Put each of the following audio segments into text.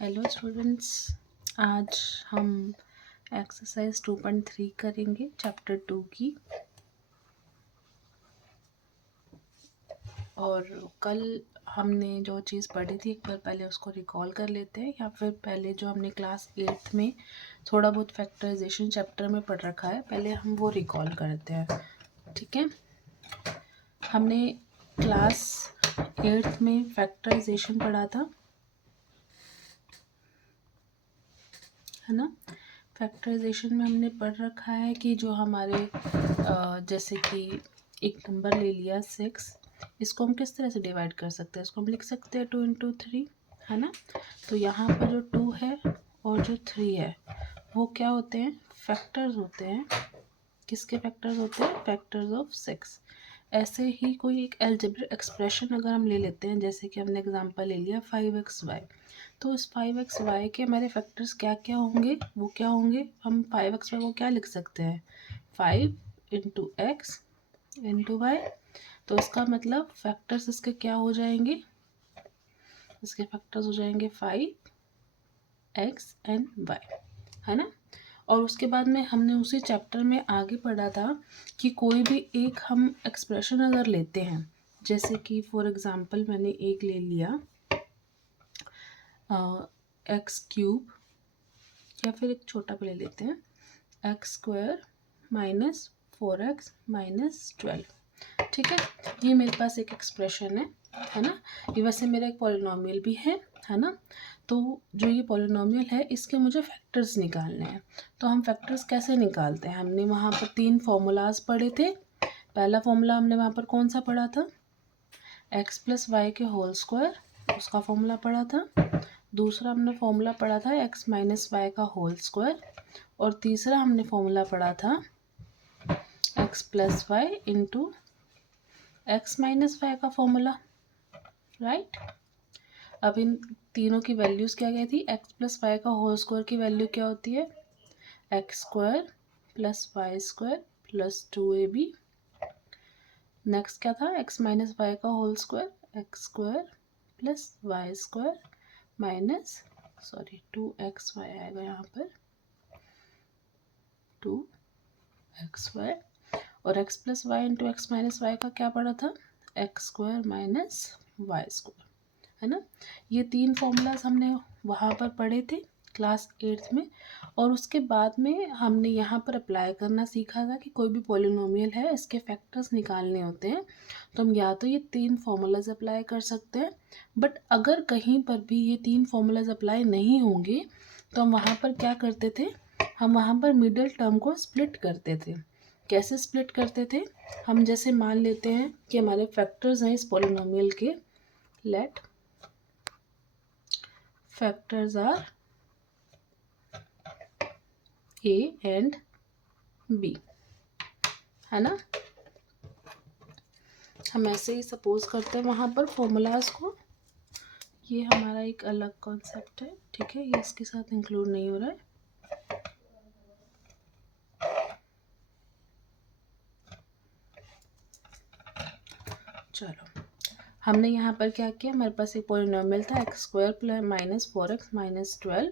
Hello students, आज हम exercise 2.3 करेंगे चैप्टर 2 की। और कल हमने जो चीज़ पढ़ी थी एक बार पहले उसको रिकॉल कर लेते हैं, या फिर पहले जो हमने क्लास 8th में थोड़ा बहुत फैक्टराइजेशन चैप्टर में पढ़ रखा है पहले हम वो रिकॉल करते हैं। ठीक है, हमने क्लास 8th में फैक्टराइजेशन पढ़ा था, है ना। फैक्टराइजेशन में हमने पढ़ रखा है कि जो हमारे जैसे कि एक नंबर ले लिया 6, इसको हम किस तरह से डिवाइड कर सकते हैं, इसको हम लिख सकते हैं 2 × 3, है ना। तो यहाँ पर जो 2 है और जो 3 है वो क्या होते हैं, फैक्टर्स होते हैं। किसके फैक्टर्स होते हैं, फैक्टर्स ऑफ 6। ऐसे ही कोई एक अलजेब्रिक एक्सप्रेशन अगर हम ले लेते हैं, जैसे कि हमने एग्जांपल ले लिया 5xy, तो इस 5xy के हमारे फैक्टर्स क्या क्या होंगे, वो क्या होंगे, हम 5xy को क्या लिख सकते हैं, 5 × x × y। तो इसका मतलब फैक्टर्स इसके क्या हो जाएंगे, इसके फैक्टर्स हो जाएंगे 5x and y, है ना। और उसके बाद में हमने उसी चैप्टर में आगे पढ़ा था कि कोई भी एक हम एक्सप्रेशन अगर लेते हैं, जैसे कि फॉर एग्जांपल मैंने एक ले लिया x³ या फिर एक छोटा पे ले लेते हैं x² - 4x - 12। ठीक है, ये मेरे पास एक एक्सप्रेशन है ना। ये वैसे मेरा एक पॉलिनोमियल भी है ना। तो जो ये पॉलिनोमियल है इसके मुझे फैक्टर्स निकालने हैं। तो हम फैक्टर्स कैसे निकालते हैं, हमने वहाँ पर 3 फॉर्मूलाज पढ़े थे। पहला फॉर्मूला हमने वहाँ पर कौन सा पढ़ा था, x + y के होल स्क्वायर, उसका फॉर्मूला पढ़ा था। दूसरा हमने फॉर्मूला पढ़ा था x - y का होल स्क्वायर। और तीसरा हमने फॉर्मूला पढ़ा था x + y × x - y का फॉर्मूला, राइट। अब इन तीनों की वैल्यूज़ क्या क्या थी, x + y का होल स्क्वायर की वैल्यू क्या होती है, x² + y² + 2ab। नेक्स्ट क्या था, x - y का whole square, x² + y² - 2xy आएगा यहाँ पर, 2xy। और x + y × x - y का क्या पड़ा था, x² - y², है ना। ये 3 फॉर्मूलाज हमने वहाँ पर पढ़े थे क्लास 8th में। और उसके बाद में हमने यहाँ पर अप्लाई करना सीखा था कि कोई भी पॉलिनोमियल है इसके फैक्टर्स निकालने होते हैं, तो हम या तो ये 3 फॉर्मूलाज अप्लाई कर सकते हैं। बट अगर कहीं पर भी ये 3 फॉर्मूलाज अप्लाई नहीं होंगे तो हम वहाँ पर क्या करते थे, हम वहाँ पर मिडिल टर्म को स्प्लिट करते थे। कैसे स्प्लिट करते थे, हम जैसे मान लेते हैं कि हमारे फैक्टर्स हैं इस पॉलिनोमियल के, let factors are a and b, है ना। हम ऐसे ही सपोज करते हैं वहाँ पर फॉर्मूलाज को, ये हमारा एक अलग कॉन्सेप्ट है, ठीक है, ये इसके साथ इंक्लूड नहीं हो रहा है। चलो, हमने यहाँ पर क्या किया, हमारे पास एक पॉलिनोमियल था x² + -4x - 12।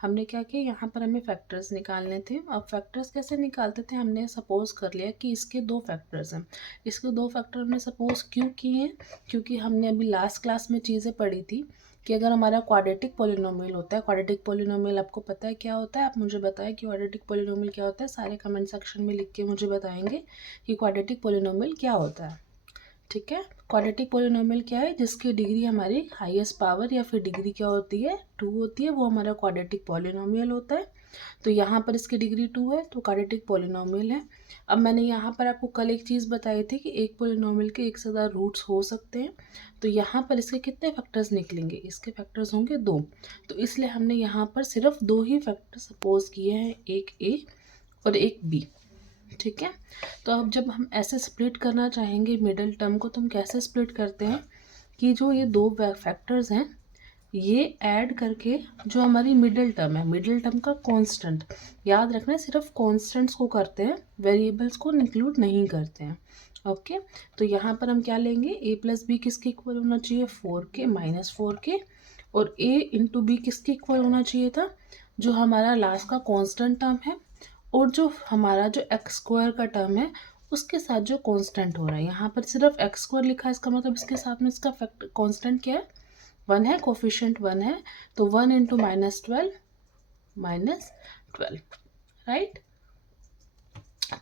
हमने क्या किया, यहाँ पर हमें फैक्टर्स निकालने थे। अब फैक्टर्स कैसे निकालते थे, हमने सपोज कर लिया कि इसके 2 फैक्टर्स हैं। इसके 2 फैक्टर हमने सपोज क्यों किए हैं, क्योंकि हमने अभी लास्ट क्लास में चीज़ें पढ़ी थी कि अगर हमारा क्वाड्रेटिक पॉलिनोमियल होता है, क्वाड्रेटिक पॉलिनोमियल आपको पता है क्या होता है, आप मुझे बताएं कि क्वाड्रेटिक पॉलिनोमियल क्या होता है, सारे कमेंट सेक्शन में लिख के मुझे बताएंगे कि क्वाड्रेटिक पॉलिनोमियल क्या होता है। ठीक है, क्वाड्रेटिक पॉलिनोमियल क्या है, जिसकी डिग्री हमारी हाईएस्ट पावर या फिर डिग्री क्या होती है, 2 होती है, वो हमारा क्वाड्रेटिक पॉलिनोमियल होता है। तो यहाँ पर इसकी डिग्री 2 है तो क्वाड्रेटिक पॉलिनोमियल है। अब मैंने यहाँ पर आपको कल एक चीज़ बताई थी कि एक पॉलिनोमियल के एक से ज़्यादा रूट्स हो सकते हैं। तो यहाँ पर इसके कितने फैक्टर्स निकलेंगे, इसके फैक्टर्स होंगे 2। तो इसलिए हमने यहाँ पर सिर्फ 2 ही फैक्टर सपोज किए हैं, एक ए और एक बी। ठीक है, तो अब जब हम ऐसे स्प्लिट करना चाहेंगे मिडिल टर्म को, तो हम कैसे स्प्लिट करते हैं कि जो ये 2 फैक्टर्स हैं ये ऐड करके जो हमारी मिडिल टर्म है, मिडिल टर्म का कांस्टेंट, याद रखना है सिर्फ कांस्टेंट्स को करते हैं, वेरिएबल्स को इंक्लूड नहीं करते हैं। ओके, तो यहाँ पर हम क्या लेंगे, ए प्लस बी किसके इक्वल होना चाहिए, 4k माइनस 4k, और ए इंटू बी किसके इक्वल होना चाहिए था, जो हमारा लास्ट का कांस्टेंट टर्म है, और जो हमारा जो एक्स स्क्वायर का टर्म है उसके साथ जो कांस्टेंट हो रहा है। यहाँ पर सिर्फ एक्स स्क्वायर लिखा है, इसका मतलब इसके साथ में इसका फैक्टर कांस्टेंट क्या है, 1 है, कोफिशिएंट 1 है, तो 1 इंटू -12 राइट।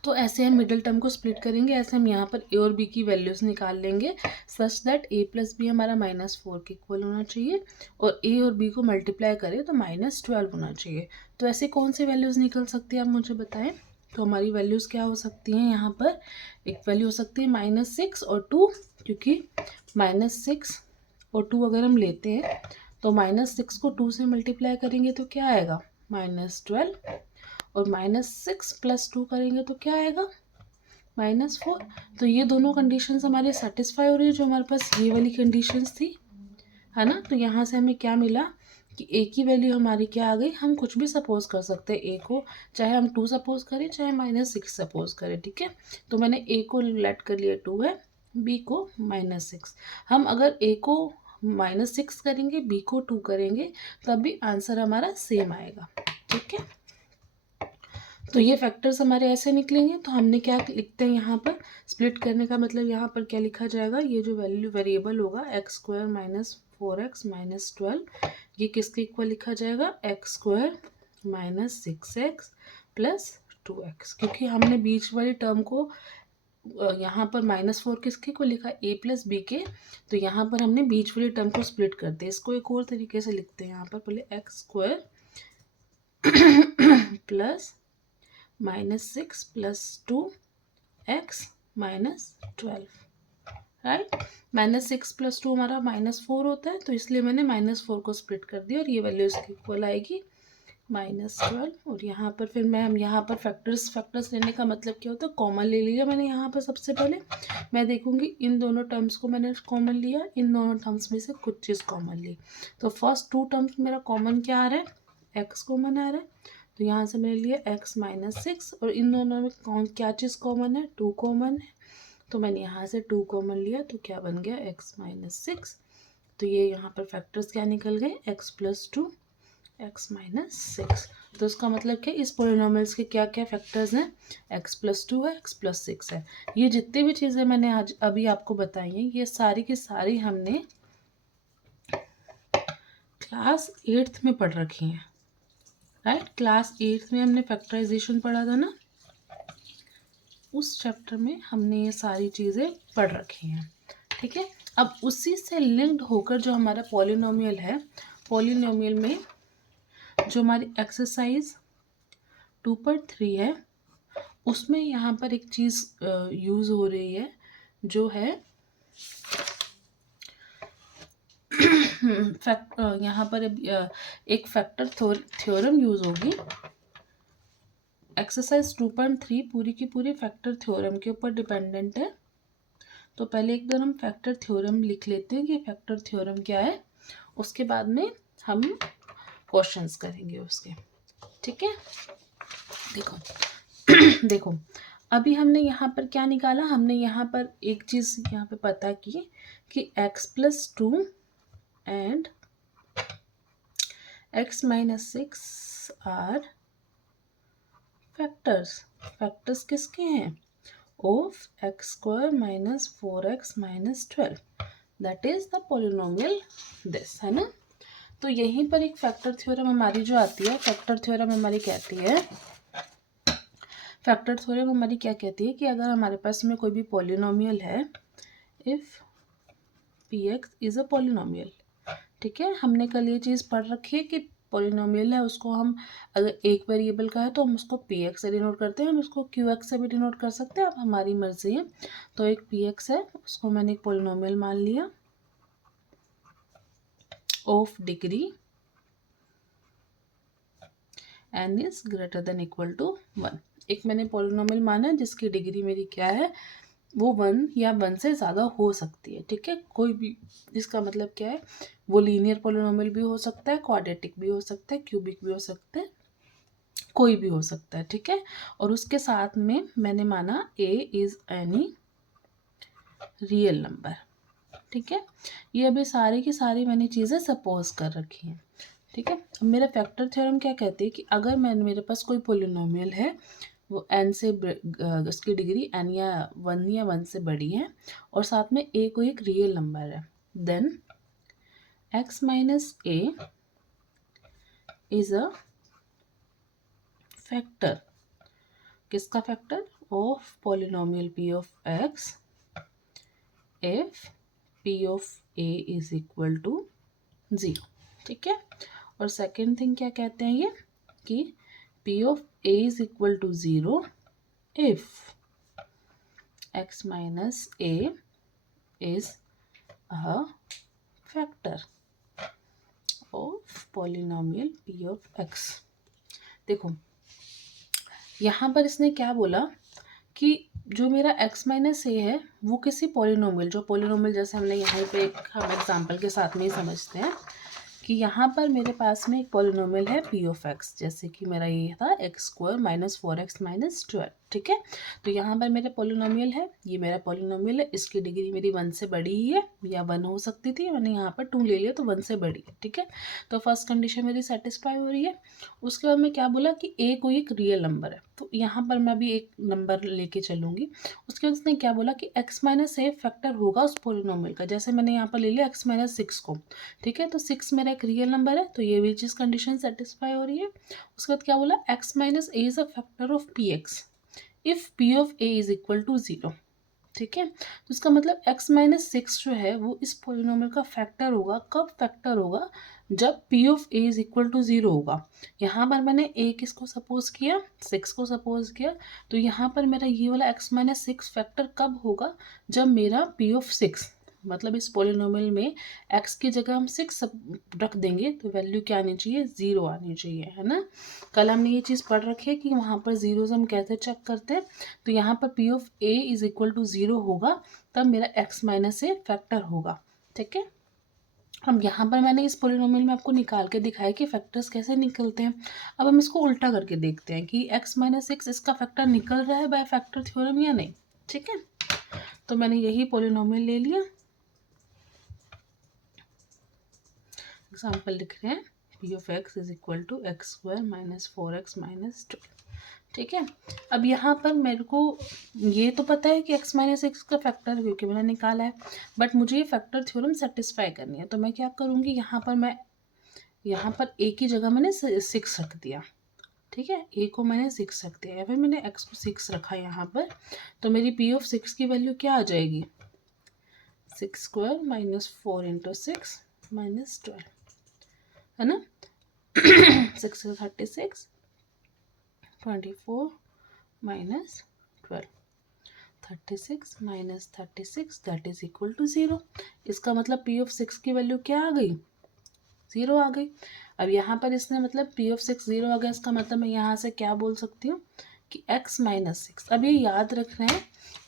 तो ऐसे हम मिडिल टर्म को स्प्लिट करेंगे, ऐसे हम यहाँ पर ए और बी की वैल्यूज़ निकाल लेंगे such that a plus b हमारा -4 के इक्वल होना चाहिए, और ए और बी को मल्टीप्लाई करें तो -12 होना चाहिए। तो ऐसे कौन सी वैल्यूज़ निकल सकती है आप मुझे बताएं। तो हमारी वैल्यूज़ क्या हो सकती हैं, यहाँ पर एक वैल्यू हो सकती है -6 और 2, क्योंकि -6 और 2 अगर हम लेते हैं तो -6 को 2 से मल्टीप्लाई करेंगे तो क्या आएगा, -12, और -6 + 2 करेंगे तो क्या आएगा, -4। तो ये दोनों कंडीशंस हमारे सेटिस्फाई हो रही है, जो हमारे पास ये वाली कंडीशंस थी, है ना। तो यहाँ से हमें क्या मिला कि ए की वैल्यू हमारी क्या आ गई, हम कुछ भी सपोज कर सकते हैं ए को, चाहे हम 2 सपोज करें चाहे -6 सपोज करें, ठीक है। तो मैंने ए को लेट कर लिया 2 है, बी को -6। हम अगर ए को -6 करेंगे, बी को 2 करेंगे, तब भी आंसर हमारा सेम आएगा, ठीक है। तो ये फैक्टर्स हमारे ऐसे निकलेंगे। तो हमने क्या लिखते हैं यहाँ पर, स्प्लिट करने का मतलब यहाँ पर क्या लिखा जाएगा, ये जो वैल्यू वेरिएबल होगा x² - 4x - 12, ये किसके इक्वल लिखा जाएगा, x² - 6x + 2x, क्योंकि हमने बीच वाली टर्म को यहाँ पर -4 किसके को लिखा, a प्लस बी के, तो यहाँ पर हमने बीच वाली टर्म को स्प्लिट कर दिया। इसको एक और तरीके से लिखते हैं, यहाँ पर पहले x² प्लस -6 + 2x - 12, राइट। -6 + 2 हमारा -4 होता है, तो इसलिए मैंने -4 को स्प्लिट कर दिया, और ये वैल्यू इसकी इक्वल आएगी -12। और यहाँ पर फिर हम यहाँ पर फैक्टर्स लेने का मतलब क्या होता है, कॉमन ले लिया मैंने। यहाँ पर सबसे पहले मैं देखूंगी इन दोनों टर्म्स को मैंने कॉमन लिया, इन दोनों टर्म्स में से कुछ चीज़ कॉमन ली। तो फर्स्ट 2 टर्म्स मेरा कॉमन क्या आ रहा है, x कॉमन आ रहा है, तो यहाँ से मैंने लिया x - 6, और इन दोनों में कौन क्या चीज़ कॉमन है, 2 कॉमन है, तो मैंने यहाँ से 2 कॉमन लिया, तो क्या बन गया, x - 6। तो ये यहाँ पर फैक्टर्स क्या निकल गए, x + 2 x - 6। तो इसका मतलब क्या, इस पोलिनोमियल्स के क्या क्या फैक्टर्स हैं, x + 2 है, x + 6 है। ये जितनी भी चीज़ें मैंने आज अभी आपको बताई हैं, ये सारी की सारी हमने क्लास 8th में पढ़ रखी हैं, राइट। क्लास 8th में हमने फैक्टराइजेशन पढ़ा था ना, उस चैप्टर में हमने ये सारी चीज़ें पढ़ रखी हैं, ठीक है। अब उसी से लिंक्ड होकर जो हमारा पॉलिनोमियल है, पॉलिनोमियल में जो हमारी एक्सरसाइज 2.3 है, उसमें यहाँ पर एक चीज़ यूज़ हो रही है, जो है यहाँ पर एक फैक्टर थ्योरम यूज़ होगी। एक्सरसाइज 2.3 पूरी की पूरी फैक्टर थ्योरम के ऊपर डिपेंडेंट है। तो पहले एक बार हम फैक्टर थ्योरम लिख लेते हैं कि फैक्टर थ्योरम क्या है, उसके बाद में हम क्वेश्चंस करेंगे उसके, ठीक है। देखो देखो, अभी हमने यहाँ पर क्या निकाला, हमने यहाँ पर एक चीज़ यहाँ पे पता की कि x + 2 and x - 6 are factors किसके हैं, of x² - 4x - 12, that is the polynomial this, है ना। तो यहीं पर एक फैक्टर थ्योरम हमारी जो आती है, फैक्टर थ्योरम हमारी क्या कहती है कि अगर हमारे पास में कोई भी पॉलिनोमियल है, if px is a polynomial, ठीक है। हमने कल ये चीज़ पढ़ रखी है कि पॉलिनोमियल है उसको हम अगर एक वेरिएबल का है तो हम उसको px से डिनोट करते हैं, हम उसको qx से भी डिनोट कर सकते हैं, अब हमारी मर्जी है। तो एक px है, उसको मैंने एक पॉलिनोमियल मान लिया of degree n is greater than equal to 1। एक मैंने पॉलिनोमियल माना है जिसकी डिग्री मेरी क्या है, वो 1 या 1 से ज़्यादा हो सकती है, ठीक है। कोई भी, इसका मतलब क्या है, वो लीनियर पॉलिनोमियल भी हो सकता है, क्वाड्रेटिक भी हो सकता है, क्यूबिक भी हो सकता है, कोई भी हो सकता है, ठीक है। और उसके साथ में मैंने माना a is any real number. ठीक है, ये अभी सारी की सारी मैंने चीज़ें सपोज कर रखी हैं। ठीक है, अब मेरा फैक्टर थ्योरम क्या कहती है कि अगर मेरे पास कोई पोलिनोमियल है, वो n से उसकी डिग्री n या 1 से बड़ी है और साथ में a कोई एक रियल नंबर है, then x minus a is a factor. किसका factor? Of polynomial p of x if p of a is equal to 0। ठीक है, और सेकेंड थिंग क्या कहते हैं ये कि p of a is equal to 0 if x minus a is a factor of polynomial p of x। देखो यहाँ पर इसने क्या बोला कि जो मेरा x माइनस ए है वो किसी पोलिनोमियल, जो पोलिनोमियल जैसे हमने यहाँ पे हम एग्जांपल के साथ में ही समझते हैं कि यहाँ पर मेरे पास में एक पोलिनोमियल है p ऑफ x, जैसे कि मेरा ये था x² माइनस 4x माइनस 12। ठीक है, तो यहाँ पर मेरा पोलिनोमियल है, ये मेरा पोलिनोमियल है, इसकी डिग्री मेरी 1 से बड़ी ही है या 1 हो सकती थी, मैंने यहाँ पर 2 ले लिया तो 1 से बड़ी है। ठीक है, तो फर्स्ट कंडीशन मेरी सेटिस्फाई हो रही है। उसके बाद मैं क्या बोला कि a कोई एक रियल नंबर है, तो यहाँ पर मैं भी एक नंबर लेके चलूँगी। उसके बाद उसने क्या बोला कि x माइनस ए फैक्टर होगा उस पोलिनोमियल का, जैसे मैंने यहाँ पर ले लिया x माइनस 6 को। ठीक है, तो 6 मेरा एक रियल नंबर है, तो ये भी चीज़ कंडीशन सेटिस्फाई हो रही है। उसके बाद क्या बोला, x minus a is a factor of p x if p of a is equal to 0। ठीक है, तो इसका मतलब x माइनस 6 जो है वो इस पोलिनोमियल का फैक्टर होगा। कब फैक्टर होगा? जब p of a is equal to 0 होगा। यहाँ पर मैंने a किसको सपोज किया? 6 को सपोज किया, तो यहाँ पर मेरा ये वाला x माइनस 6 फैक्टर कब होगा? जब मेरा p ऑफ 6, मतलब इस पोलिनोमियल में x की जगह हम 6 रख देंगे तो वैल्यू क्या आनी चाहिए? 0 आनी चाहिए, है ना। कल हमने ये चीज़ पढ़ रखी है कि वहाँ पर जीरोज हम कैसे चेक करते हैं। तो यहाँ पर p of a is equal to 0 होगा, तब मेरा x माइनस ए फैक्टर होगा। ठीक है, अब यहाँ पर मैंने इस पोलिनोमियल में आपको निकाल के दिखाया कि फैक्टर्स कैसे निकलते हैं। अब हम इसको उल्टा करके देखते हैं कि x माइनस 6 इसका फैक्टर निकल रहा है बाय फैक्टर थ्योरम या नहीं। ठीक है, तो मैंने यही पोलिनोमियल ले लिया, एग्जाम्पल लिख रहे हैं p of x is equal to x² minus 4x minus 12। ठीक है, अब यहाँ पर मेरे को ये तो पता है कि x माइनस 6 का फैक्टर है क्योंकि मैंने निकाला है, बट मुझे ये फैक्टर थ्योरम सेटिस्फाई करनी है। तो मैं क्या करूँगी, यहाँ पर a की जगह मैंने 6 रख दिया। ठीक है, a को मैंने 6 रख दिया या फिर मैंने x को 6 रखा यहाँ पर, तो मेरी p ऑफ 6 की वैल्यू क्या आ जाएगी? 6² माइनस 4 इंटू 6 माइनस 12, है ना। 6 36, 24 minus 12, 36 minus 36 that is equal to 0। इसका मतलब p ऑफ 6 की वैल्यू क्या आ गई? 0 आ गई। अब यहाँ पर इसने मतलब p ऑफ 6 0 आ गया, इसका मतलब मैं यहाँ से क्या बोल सकती हूँ कि x माइनस 6। अब ये याद रखना है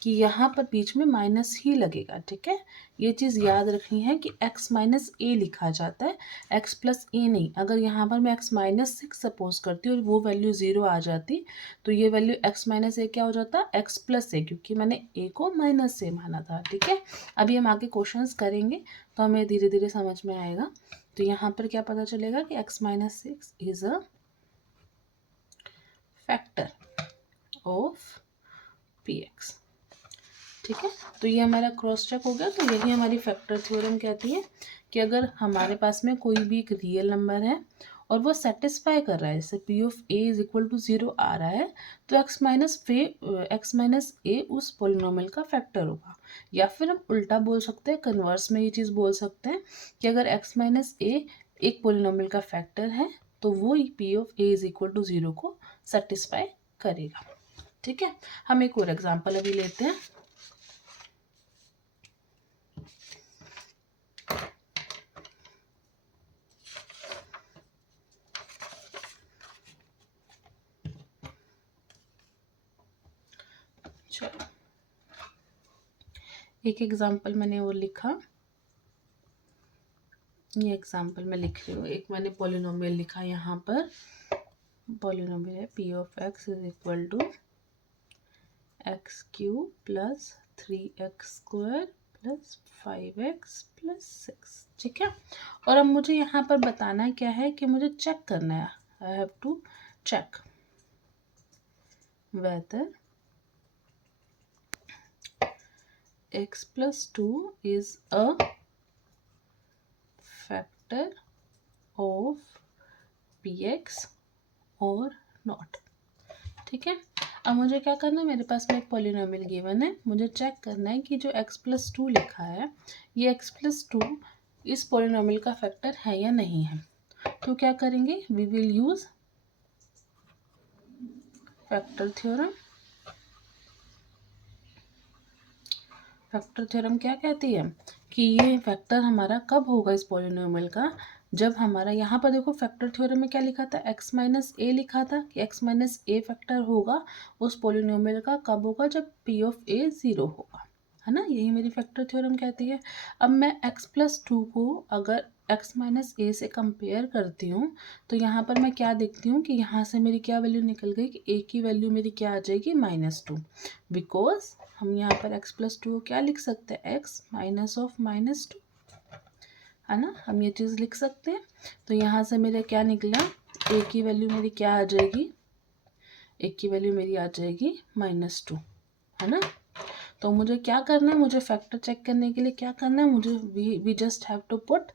कि यहाँ पर बीच में माइनस ही लगेगा। ठीक है, ये चीज़ याद रखनी है कि x माइनस ए लिखा जाता है, x प्लस ए नहीं। अगर यहाँ पर मैं x माइनस 6 सपोज करती और वो वैल्यू 0 आ जाती तो ये वैल्यू x माइनस ए क्या हो जाता? x प्लस ए, क्योंकि मैंने a को माइनस से माना था। ठीक है, अभी हम आगे क्वेश्चंस करेंगे तो हमें धीरे धीरे समझ में आएगा। तो यहाँ पर क्या पता चलेगा कि x minus 6 is a factor of p x. ठीक है, तो ये हमारा क्रॉस चेक हो गया। तो यही हमारी फैक्टर थ्योरम कहती है कि अगर हमारे पास में कोई भी एक रियल नंबर है और वो सेटिस्फाई कर रहा है, जैसे p of a is equal to 0 आ रहा है, तो x माइनस ए उस पोलिनोमियल का फैक्टर होगा। या फिर हम उल्टा बोल सकते हैं, कन्वर्स में ये चीज़ बोल सकते हैं कि अगर x माइनस ए एक पोलिनोमियल का फैक्टर है तो वो p of a is equal to 0 को सेटिस्फाई करेगा। ठीक है, हम एक और एग्जाम्पल अभी लेते हैं। चलो, एक एग्जाम्पल मैंने और लिखा, ये एग्जाम्पल मैं लिख रही हूँ। एक मैंने पॉलिनोमियल लिखा, यहाँ पर पॉलिनोमियल है p of x is equal to x³ plus 3x² plus 5x plus 6। ठीक है, और अब मुझे यहाँ पर बताना क्या है कि मुझे चेक करना है, I have to check whether x plus 2 is a factor of px और नॉट। ठीक है, अब मुझे क्या करना है, मेरे पास में एक पॉलिनोमियल गिवन है, मुझे चेक करना है कि जो x प्लस 2 लिखा है ये x प्लस 2 इस पॉलिनोमियल का फैक्टर है या नहीं है। तो क्या करेंगे, we will use factor theorem. Factor theorem क्या कहती है कि ये फैक्टर हमारा कब होगा इस पॉलिनोमियल का, जब हमारा यहाँ पर देखो फैक्टर थ्योरम में क्या लिखा था, x माइनस ए लिखा था कि x माइनस ए फैक्टर होगा उस पॉलिनोमियल का, कब होगा, जब p ऑफ a 0 होगा, है ना, यही मेरी फैक्टर थ्योरम कहती है। अब मैं x प्लस 2 को अगर x माइनस ए से कंपेयर करती हूँ तो यहाँ पर मैं क्या देखती हूँ कि यहाँ से मेरी क्या वैल्यू निकल गई कि a की वैल्यू मेरी क्या आ जाएगी, -2, बिकॉज हम यहाँ पर x प्लस 2 को क्या लिख सकते हैं, x माइनस ऑफ -2, है ना, हम ये चीज़ लिख सकते हैं। तो यहाँ से मेरा क्या निकला, a की वैल्यू मेरी क्या आ जाएगी, a की वैल्यू मेरी आ जाएगी -2, है ना। तो मुझे क्या करना है, मुझे फैक्टर चेक करने के लिए क्या करना है, मुझे we just have to put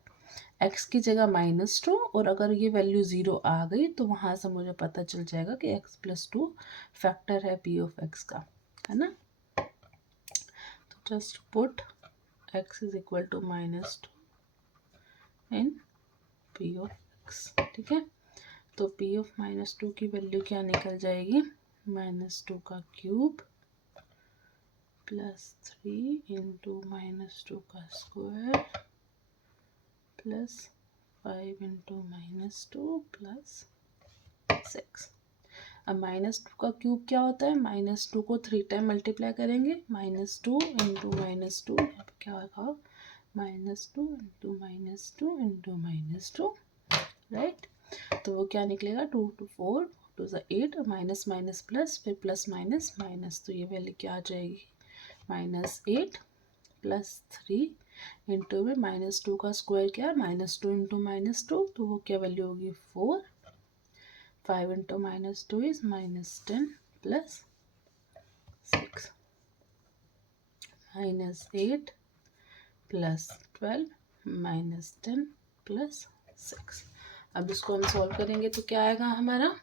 x की जगह -2, और अगर ये वैल्यू 0 आ गई तो वहाँ से मुझे पता चल जाएगा कि x प्लस 2 फैक्टर है p ऑफ x का, है ना। तो just put x is equal to -2 in p of x। ठीक है, तो p ऑफ -2 की वैल्यू क्या निकल जाएगी, -2 का क्यूब प्लस 3 इंटू -2 का स्क्वायर प्लस 5 इंटू -2 प्लस 6। अब -2 का क्यूब क्या होता है, -2 को 3 टाइम मल्टीप्लाई करेंगे, -2 इंटू -2, यहाँ पर क्या होगा, -2 इंटू -2 इंटू -2, राइट। तो वो क्या निकलेगा, 2 to 4 2 ज़ा 8, माइनस माइनस प्लस, फिर प्लस माइनस माइनस, तो ये वैल्यू क्या आ जाएगी, -8 प्लस 3 इंटू में -2 का स्क्वायर क्या है, -2 इंटू -2, तो वो क्या वैल्यू होगी, 4, 5 into -2 is -10 plus 6, -8 plus 12 -10 plus 6। अब इसको हम सॉल्व करेंगे तो क्या आएगा हमारा,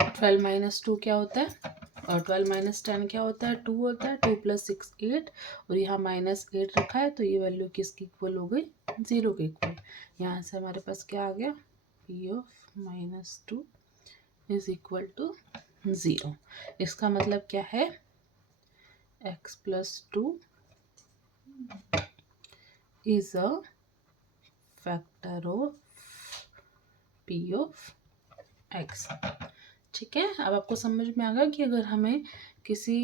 12 माइनस 2 क्या होता है, और 12 माइनस 10 क्या होता है, 2 होता है, 2 प्लस 6 8, और यहाँ -8 रखा है तो ये वैल्यू किसकी इक्वल हो गई, 0 के इक्वल। यहाँ से हमारे पास क्या आ गया, p of -2 is equal to 0। इसका मतलब क्या है, x plus 2 is a factor of p of x। ठीक है, अब आपको समझ में आ गया कि अगर हमें किसी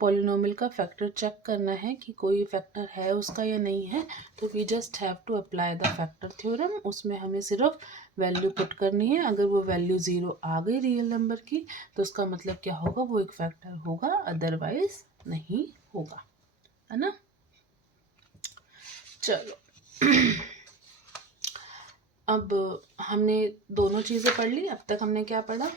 पॉलिनोमियल का फैक्टर चेक करना है कि कोई फैक्टर है उसका या नहीं है, तो we just have to apply the factor theorem. उसमें हमें सिर्फ वैल्यू पुट करनी है, अगर वो वैल्यू 0 आ गई रियल नंबर की तो उसका मतलब क्या होगा, वो एक फैक्टर होगा, अदरवाइज नहीं होगा, है ना। चलो अब हमने दोनों चीज़ें पढ़ ली। अब तक हमने क्या पढ़ा,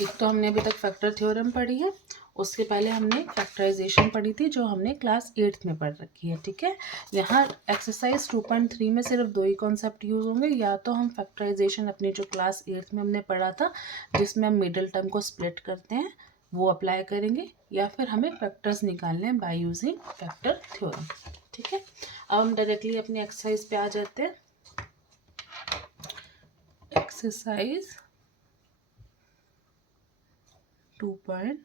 एक तो हमने अभी तक फैक्टर थ्योरम पढ़ी है, उसके पहले हमने फैक्टराइजेशन पढ़ी थी जो हमने क्लास 8th में पढ़ रखी है। ठीक है, यहाँ एक्सरसाइज 2.3 में सिर्फ 2 ही कॉन्सेप्ट यूज होंगे, या तो हम फैक्टराइजेशन अपनी जो क्लास 8th में हमने पढ़ा था जिसमें हम मिडिल टर्म को स्प्लिट करते हैं वो अप्लाई करेंगे, या फिर हमें फैक्टर्स निकालने हैं बाय यूजिंग फैक्टर थ्योरम। ठीक है, अब हम डायरेक्टली अपनी एक्सरसाइज पे आ जाते हैं। एक्सरसाइज 2.3,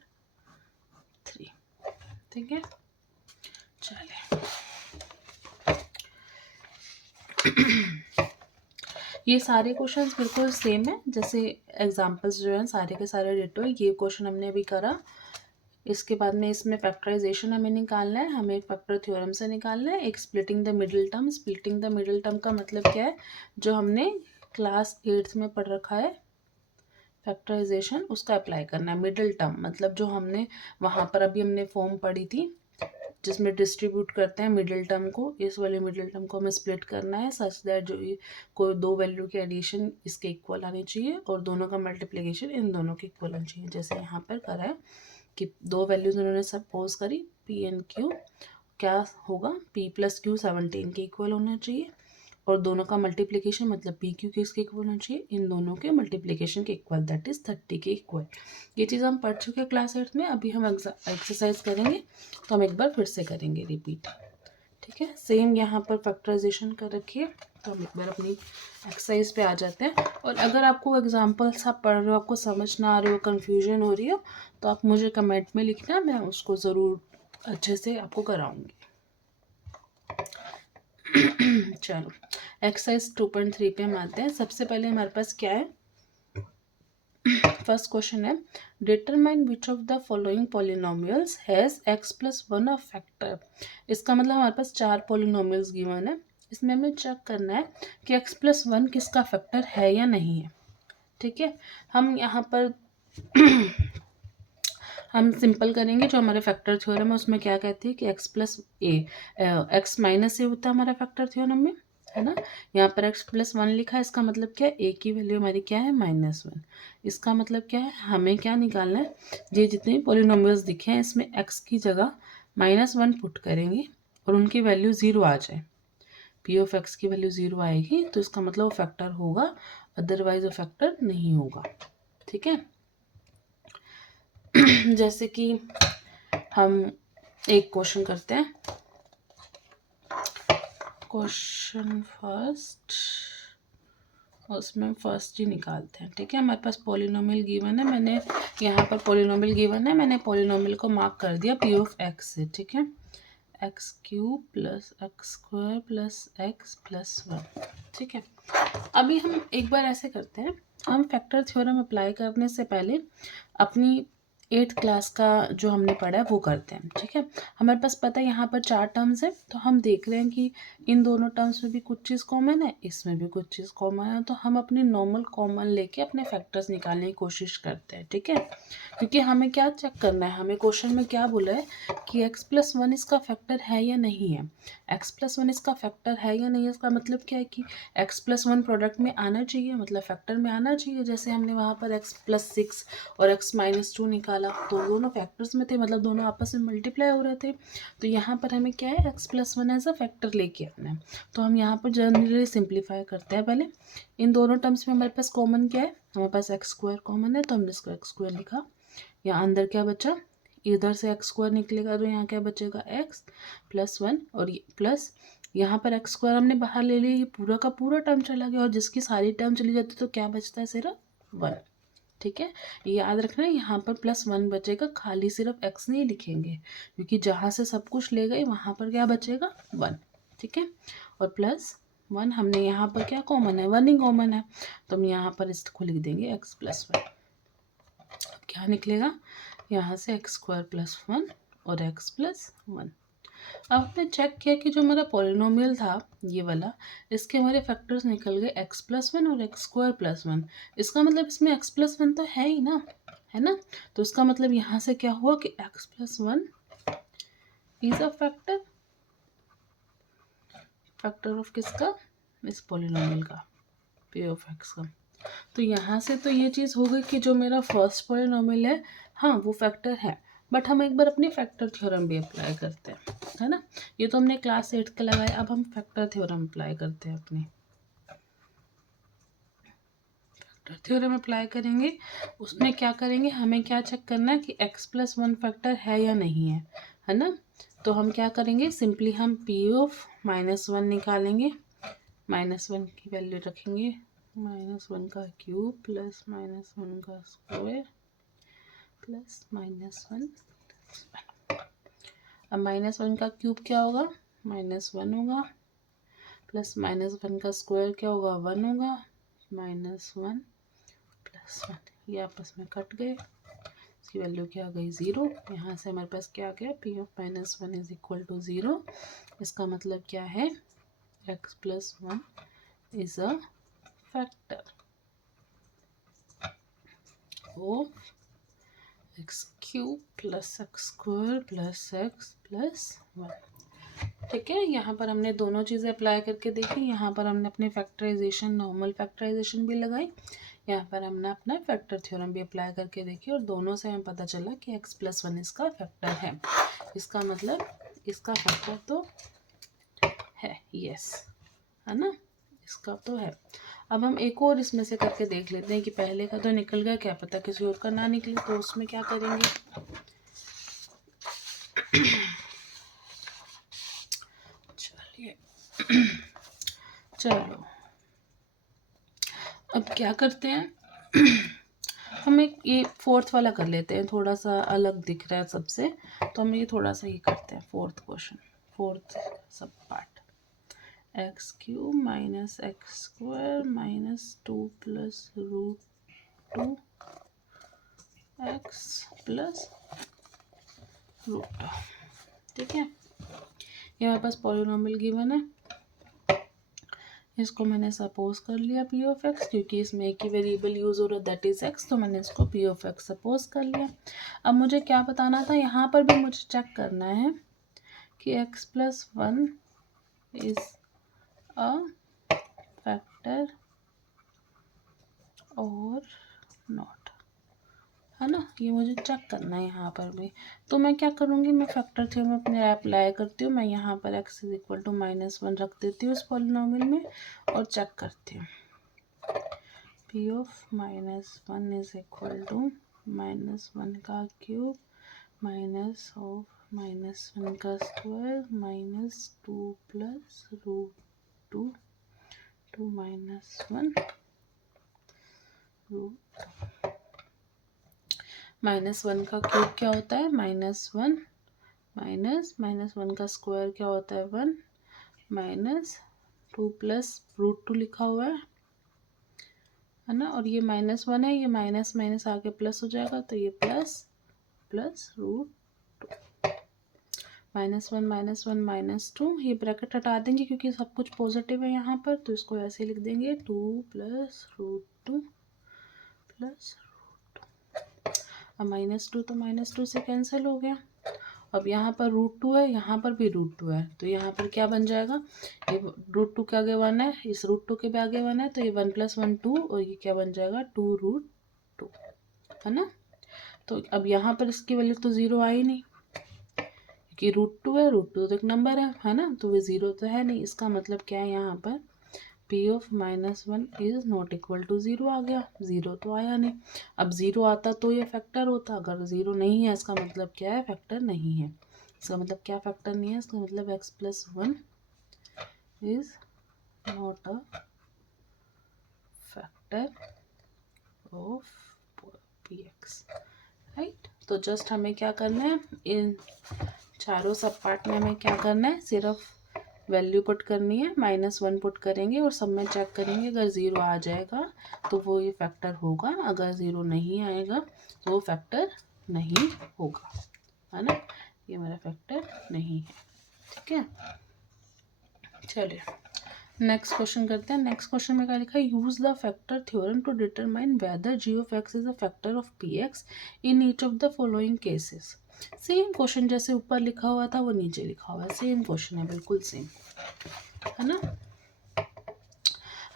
ठीक है, चलिए ये सारे क्वेश्चंस बिल्कुल सेम है, जैसे एग्जांपल्स जो हैं सारे के सारे डिटो है। ये क्वेश्चन हमने अभी करा, इसके बाद में इसमें फैक्टराइजेशन हमें निकालना है, हमें फैक्टर थ्योरम से निकालना है। एक splitting the middle term, splitting the middle term का मतलब क्या है, जो हमने क्लास 8th में पढ़ रखा है फैक्टराइजेशन उसका अप्लाई करना है। मिडिल टर्म मतलब जो हमने वहाँ पर अभी हमने फॉर्म पढ़ी थी जिसमें डिस्ट्रीब्यूट करते हैं मिडिल टर्म को, इस वाले मिडिल टर्म को हमें स्प्लिट करना है सच दैट जो ये कोई दो वैल्यू की एडिशन इसके इक्वल आनी चाहिए और दोनों का मल्टीप्लिकेशन इन दोनों के इक्वल आना चाहिए। जैसे यहाँ पर करा है कि दो वैल्यूज उन्होंने सपोज करी पी एंड क्यू, क्या होगा पी प्लस क्यू 17 के इक्वल होना चाहिए और दोनों का मल्टीप्लिकेशन मतलब पी क्यू किसके इक्वल होना चाहिए, इन दोनों के मल्टीप्लिकेशन के इक्वल दैट इज 30 के इक्वल। ये चीज़ हम पढ़ चुके हैं क्लास 8 में। अभी हम एक्सरसाइज करेंगे तो हम एक बार फिर से करेंगे रिपीट। ठीक है, सेम यहाँ पर फैक्टराइजेशन कर रखिए। तो हम एक बार अपनी एक्सरसाइज पे आ जाते हैं और अगर आपको एग्जाम्पल्स आप पढ़ रहे हो, आपको समझ ना आ रही हो, कन्फ्यूजन हो रही हो तो आप मुझे कमेंट में लिखना, मैं उसको ज़रूर अच्छे से आपको कराऊंगी। चलो एक्सरसाइज 2.3 पे हम आते हैं। सबसे पहले हमारे पास क्या है, फर्स्ट क्वेश्चन है determine which of the following polynomials has x plus 1 a factor. इसका मतलब हमारे पास 4 पॉलिनोमियल्स गिवन है, इसमें हमें चेक करना है कि x प्लस 1 किसका फैक्टर है या नहीं है। ठीक है, हम यहाँ पर हम सिंपल करेंगे, जो हमारे फैक्टर थ्योरम है उसमें क्या कहती है कि x प्लस ए एक्स माइनस ए होता है हमारा फैक्टर थ्योरम में, है ना। यहाँ पर x प्लस 1 लिखा है, इसका मतलब क्या है, a की वैल्यू हमारी क्या है -1। इसका मतलब क्या है, हमें क्या निकालना है, ये जितने पॉलिनोमियल्स दिखे हैं इसमें x की जगह -1 पुट करेंगे और उनकी वैल्यू 0 आ जाए, p ऑफ x की वैल्यू 0 आएगी तो इसका मतलब वो फैक्टर होगा, अदरवाइज वो फैक्टर नहीं होगा। ठीक है, जैसे कि हम एक क्वेश्चन करते हैं, क्वेश्चन फर्स्ट, उसमें फर्स्ट ही निकालते हैं। ठीक है, हमारे पास पॉलिनोमियल गिवन है, मैंने यहाँ पर पॉलिनोमियल गिवन है, मैंने पॉलिनोमियल को मार्क कर दिया पी ऑफ एक्स से। ठीक है, x cube plus x square plus x plus 1। ठीक है, अभी हम एक बार ऐसे करते हैं, हम फैक्टर थ्योरम अप्लाई करने से पहले अपनी 8th क्लास का जो हमने पढ़ा है वो करते हैं। ठीक है, हमारे पास पता है यहाँ पर 4 टर्म्स है, तो हम देख रहे हैं कि इन दोनों टर्म्स में भी कुछ चीज़ कॉमन है, इसमें भी कुछ चीज़ कॉमन है, तो हम अपने नॉर्मल कॉमन लेके अपने फैक्टर्स निकालने की कोशिश करते हैं। ठीक है, क्योंकि हमें क्या चेक करना है, हमें क्वेश्चन में क्या बोला है कि x प्लस 1 इसका फैक्टर है या नहीं है। x प्लस 1 इसका फैक्टर है या नहीं है, इसका मतलब क्या है कि x प्लस 1 प्रोडक्ट में आना चाहिए, मतलब फैक्टर में आना चाहिए। जैसे हमने वहाँ पर x प्लस 6 और x माइनस 2 निकाला तो दोनों फैक्टर्स में थे, मतलब दोनों आपस में मल्टीप्लाई हो रहे थे। तो यहाँ पर हमें क्या है, x plus 1 as a factor लेके आना है। तो हम यहाँ पर जनरली सिंप्लीफाई करते हैं। पहले इन दोनों टर्म्स में हमारे पास कॉमन क्या है, हमारे पास एक्स स्क्वायर कॉमन है तो हमने इसको एक्स स्क्वायर लिखा। यहाँ अंदर क्या बचा, इधर से एक्स स्क्वायर निकलेगा तो यहाँ क्या बचेगा x प्लस 1 और ये प्लस यहाँ पर एक्स स्क्वायर हमने बाहर ले लिया, ये पूरा का पूरा टर्म चला गया और जिसकी सारी टर्म चली जाती तो क्या बचता है, सिर्फ 1। ठीक है, ये याद रखना है, यहाँ पर प्लस 1 बचेगा, खाली सिर्फ x नहीं लिखेंगे क्योंकि जहाँ से सब कुछ ले गए वहाँ पर क्या बचेगा 1। ठीक है, और प्लस 1 हमने यहाँ पर क्या कॉमन है, 1 ही कॉमन है, तो हम यहाँ पर इसको लिख देंगे x प्लस 1। अब क्या निकलेगा, यहाँ से एक्स स्क्वायर प्लस 1 और x प्लस 1। अब हमने चेक किया कि जो हमारा पॉलिनोमियल था ये वाला, इसके हमारे फैक्टर्स निकल गए x प्लस 1 और x स्क्वायर प्लस 1। इसका मतलब इसमें x प्लस 1 तो है ही ना, है ना। तो इसका मतलब यहाँ से क्या हुआ कि x plus 1 is a factor, factor of किसका, इस पॉलिनोमियल का, p ऑफ x का। तो यहाँ से तो ये चीज़ हो गई कि जो मेरा फर्स्ट पॉलिनोमियल है हाँ वो फैक्टर है, बट हम एक बार अपनी फैक्टर थ्योरम भी अप्लाई करते हैं, है ना। ये तो हमने क्लास 8 का लगाया, अब हम फैक्टर थ्योरम अप्लाई करते हैं। अपनी फैक्टर थ्योरम अप्लाई करेंगे, उसमें क्या करेंगे, हमें क्या चेक करना है कि x प्लस 1 फैक्टर है या नहीं है ना। तो हम क्या करेंगे, सिंपली हम p ऑफ -1 निकालेंगे, -1 की वैल्यू रखेंगे, -1 का क्यूब प्लस -1 का स्क्वायर प्लस -1। अब -1 का क्यूब क्या होगा, -1 होगा, प्लस -1 का स्क्वायर क्या होगा, 1 होगा, -1 प्लस 1, ये आपस में कट गए, इसकी वैल्यू क्या आ गई 0। यहाँ से हमारे पास क्या आ गया, p of -1 is equal to 0। इसका मतलब क्या है, x plus 1 is a factor. Of x cube plus x square plus x plus 1। ठीक है, यहाँ पर हमने दोनों चीज़ें अप्लाई करके देखी। यहाँ पर हमने अपनी फैक्टराइजेशन, नॉर्मल फैक्टराइजेशन भी लगाई, यहाँ पर हमने अपना फैक्टर थ्योरम भी अप्लाई करके देखी, और दोनों से हमें पता चला कि x+1 इसका फैक्टर है। इसका मतलब इसका फैक्टर तो है, यस, है ना, इसका तो है। अब हम एक और इसमें से करके देख लेते हैं कि पहले का तो निकल गया, क्या पता किसी और का ना निकले, तो उसमें क्या करेंगे। चलिए चलो अब क्या करते हैं, हम एक ये फोर्थ वाला कर लेते हैं, थोड़ा सा अलग दिख रहा है सबसे, तो हम ये थोड़ा सा ये करते हैं। Fourth question, fourth sub part, x cube minus x square minus 2 plus root 2 x plus root 2। ठीक है, ये हमारे पास पॉलिनोमियल गिवन है, इसको मैंने सपोज कर लिया पी ऑफ एक्स, क्योंकि इसमें एक ही वेरिएबल यूज़ हो रहा है दैट इज़ एक्स, तो मैंने इसको पी ऑफ एक्स सपोज कर लिया। अब मुझे क्या बताना था, यहाँ पर भी मुझे चेक करना है कि x+1 इज़ अ फैक्टर और नॉट, है ना, ये मुझे चेक करना है यहाँ पर भी। तो मैं क्या करूँगी, मैं फैक्टर थ्योरम अपने अप्लाई करती हूँ। मैं यहाँ पर x = -1 रख देती हूँ इस पॉलिनोमियल में, और चेक करती हूँ। p of -1 is equal to -1 का क्यूब माइनस ऑफ -1 का स्क्वायर -2 प्लस रूट 2 -1 रूट। -1 का क्यूब क्या होता है, -1 -1 का स्क्वायर क्या होता है 1 -2 प्लस रूट 2 लिखा हुआ है ना, और ये -1 है, ये माइनस माइनस आके प्लस हो जाएगा, तो ये प्लस प्लस रूट -1 -2, ये ब्रैकेट हटा देंगे क्योंकि सब कुछ पॉजिटिव है यहाँ पर, तो इसको ऐसे लिख देंगे 2 प्लस रूट 2 प्लस अब -2 तो -2 से कैंसिल हो गया। अब यहाँ पर रूट 2 है, यहाँ पर भी रूट 2 है, तो यहाँ पर क्या बन जाएगा, ये रूट 2 के आगे 1 है, इस रूट 2 के भी आगे 1 है, तो ये 1 + 1 2, और ये क्या बन जाएगा 2√2, है ना। तो अब यहाँ पर इसकी वैल्यू तो 0 आई नहीं, क्योंकि रूट 2 है, रूट 2 तो एक नंबर है ना, तो वो 0 तो है नहीं। इसका मतलब क्या है, यहाँ पर p of -1 is not equal to 0 आ गया, 0 तो आया नहीं। अब 0 आता तो ये फैक्टर होता, अगर 0 नहीं है इसका मतलब क्या है, फैक्टर नहीं है। इसका मतलब क्या फैक्टर नहीं है, इसका मतलब x+1 is not a factor of px, right. तो जस्ट हमें क्या करना है, इन चारों सब पार्ट में हमें क्या करना है, सिर्फ वैल्यू पुट करनी है, -1 पुट करेंगे और सब में चेक करेंगे, अगर 0 आ जाएगा तो वो ये फैक्टर होगा, अगर 0 नहीं आएगा तो वो फैक्टर नहीं होगा, है ना, ये मेरा फैक्टर नहीं है। ठीक है, चलिए नेक्स्ट क्वेश्चन करते हैं। नेक्स्ट क्वेश्चन में क्या लिखा है, use the factor theorem to determine whether g of x is a factor of px in each of the following cases. Same question जैसे ऊपर लिखा हुआ था वो नीचे लिखा हुआ है, सेम क्वेश्चन है, बिल्कुल सेम, है ना।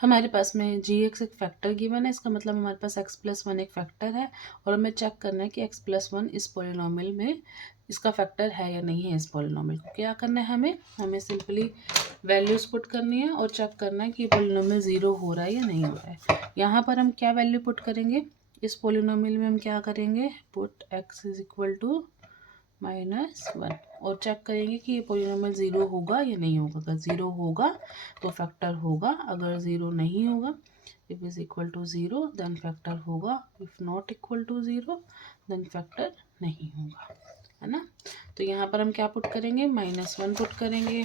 हमारे पास में gx एक फैक्टर गिवन है, इसका मतलब हमारे पास x+1 एक फैक्टर है, और हमें चेक करना है कि x+1 इस पॉलिनोमियल में इसका फैक्टर है या नहीं है। इस पॉलिनोमियल को क्या करना है, हमें सिंपली वैल्यूज पुट करनी है और चेक करना है कि पॉलिनोमियल 0 हो रहा है या नहीं हो रहा है। यहाँ पर हम क्या वैल्यू पुट करेंगे, इस पॉलिनोमियल में हम क्या करेंगे, पुट x = -1 और चेक करेंगे कि ये पॉलिनोमियल 0 होगा या नहीं होगा। अगर 0 होगा तो फैक्टर होगा, अगर 0 नहीं होगा, if is equal to 0 then factor होगा, if not equal to 0 then factor नहीं होगा, है ना। तो यहाँ पर हम क्या पुट करेंगे, -1 पुट करेंगे।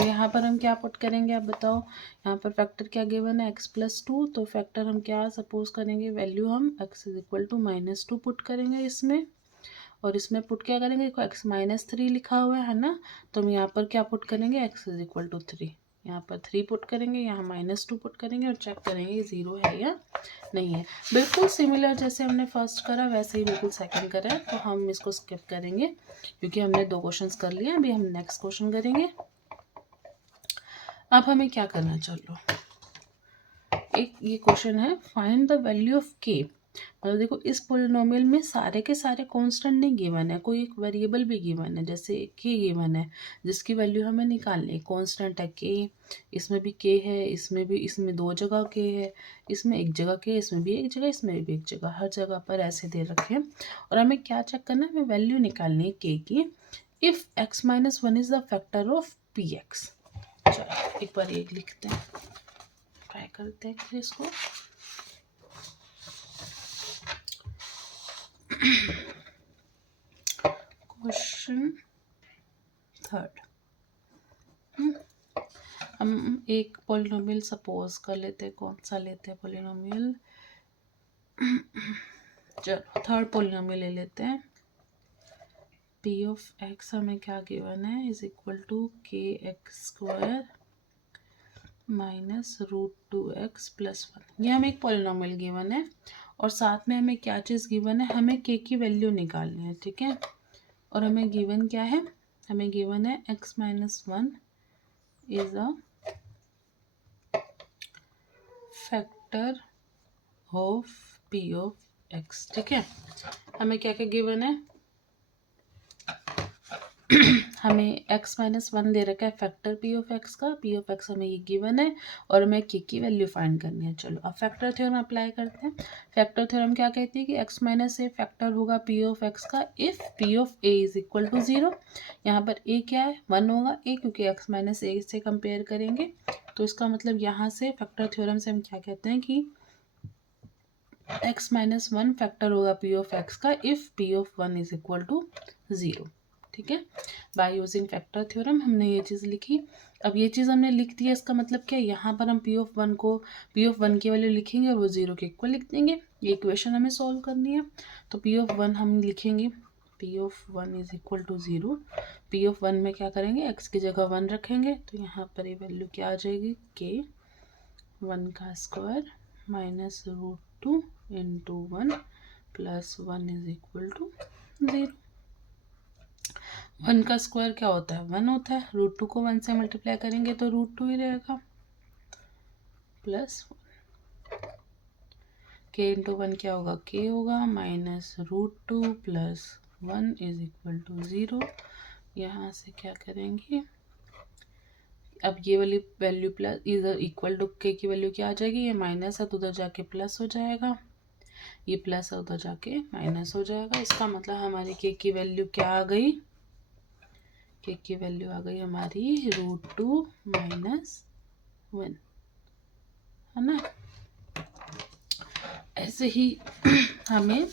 यहाँ पर हम क्या पुट करेंगे, आप बताओ। यहाँ पर फैक्टर क्या गिवन है, x+2, तो फैक्टर हम क्या सपोज करेंगे, वैल्यू हम x = -2 पुट करेंगे इसमें, और इसमें पुट क्या करेंगे, देखो x -3 लिखा हुआ है ना, तो हम यहाँ पर क्या पुट करेंगे, x = 3, यहाँ पर 3 पुट करेंगे, यहाँ -2 पुट करेंगे और चेक करेंगे ये 0 है या नहीं है। बिल्कुल सिमिलर जैसे हमने फर्स्ट करा वैसे ही बिल्कुल सेकंड करा है, तो हम इसको स्किप करेंगे क्योंकि हमने 2 क्वेश्चंस कर लिए। अभी हम नेक्स्ट क्वेश्चन करेंगे। अब हमें क्या करना, चलो एक ये क्वेश्चन है, फाइंड द वैल्यू ऑफ के। मतलब देखो इस पोलिनोमियल में सारे के सारे कांस्टेंट नहीं गिवन है, कोई एक वेरिएबल भी गिवन है, जैसे के गिवन है जिसकी वैल्यू हमें निकालनी है। कांस्टेंट है के, इसमें भी के है, इसमें भी, इसमें 2 जगह के है, इसमें एक जगह के, इसमें भी एक जगह, इसमें भी एक जगह, हर जगह पर ऐसे दे रखे हैं। और हमें क्या चेक करना है, हमें वैल्यू निकालनी है के की। If x-1 is the factor of px। चलो एक बार ये लिखते हैं, ट्राई करते हैं फिर इसको। क्वेश्चन 3 हम एक पोलिनोमियल सपोज कर लेते हैं। कौन सा लेते हैं पोलिनोमियल, चलो 3rd पोलिनोमियल ले लेते हैं। p ऑफ x हमें क्या गिवन है, is equal to kx² -√2x + 1। ये हमें एक पोलिनोमियल गिवन है और साथ में हमें क्या चीज़ गिवन है, हमें k की वैल्यू निकालनी है, ठीक है। और हमें गिवन क्या है, हमें गिवन है x-1 is a factor of p of x, ठीक है। हमें क्या क्या गिवन है, हमें x-1 दे रखा है फैक्टर p ऑफ x का, p ऑफ x हमें ये गिवन है और हमें k की वैल्यू फाइंड करनी है। चलो अब फैक्टर थ्योरम अप्लाई करते हैं। फैक्टर थ्योरम क्या कहती है कि x-a फैक्टर होगा p ऑफ x का if p of a is equal to 0। यहाँ पर a क्या है, 1 होगा a, क्योंकि x-a से कंपेयर करेंगे। तो इसका मतलब यहाँ से फैक्टर थ्योरम से हम क्या कहते हैं कि x-1 फैक्टर होगा p ऑफ x का if p of 1 is equal to 0, ठीक है। बाय यूजिंग फैक्टर थ्योरम हमने ये चीज़ लिखी। अब ये चीज़ हमने लिख दी है, इसका मतलब क्या है, यहाँ पर हम p ऑफ 1 को p ऑफ 1 की वैल्यू लिखेंगे और वो 0 के इक्वल लिख देंगे। ये इक्वेशन हमें सॉल्व करनी है। तो p ऑफ 1 हम लिखेंगे, p of 1 is equal to 0। p of 1 में क्या करेंगे, x की जगह 1 रखेंगे, तो यहाँ पर ये वैल्यू क्या आ जाएगी, k 1 का स्क्वायर -√2 × 1 + 1 इज इक्वल टू 0। 1 का स्क्वायर क्या होता है, 1 होता है। √2 को 1 से मल्टीप्लाई करेंगे तो √2 ही रहेगा, +1 k × 1 क्या होगा, k होगा -√2 + 1 इज इक्वल टू 0। यहाँ से क्या करेंगे, अब ये वाली वैल्यू प्लस इधर इक्वल टू k की वैल्यू क्या आ जाएगी, ये माइनस है तो उधर जाके प्लस हो जाएगा, ये प्लस है उधर जाके माइनस हो जाएगा। इसका मतलब हमारी k की वैल्यू क्या आ गई, k की वैल्यू आ गई हमारी √2 - 1, है ना। ऐसे ही हमें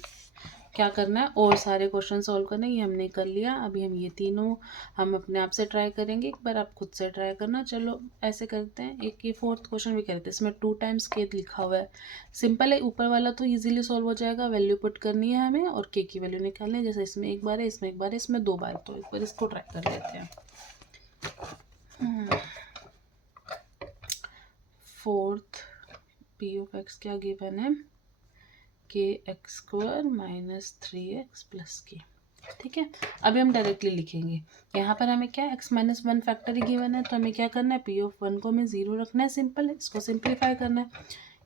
क्या करना है, और सारे क्वेश्चन सॉल्व करने, ये हमने कर लिया। अभी हम ये तीनों हम अपने आप से ट्राई करेंगे, एक बार आप खुद से ट्राई करना। चलो ऐसे करते हैं, एक ये 4th क्वेश्चन भी करते हैं, इसमें 2 टाइम्स k लिखा हुआ है, सिंपल है। ऊपर वाला तो इजीली सॉल्व हो जाएगा, वैल्यू पुट करनी है हमें और k की वैल्यू निकालनी है। जैसे इसमें एक बार है, इसमें एक बार है, इसमें 2 बार, तो एक बार इसको ट्राई कर लेते हैं। 4th p ऑफ x क्या गिवन है, kx² -3x + k, ठीक है। अभी हम डायरेक्टली लिखेंगे, यहाँ पर हमें क्या x-1 फैक्टर ही गिवन है, तो हमें क्या करना है, p ऑफ 1 को हमें 0 रखना है, सिंपल है। इसको सिंप्लीफाई करना है,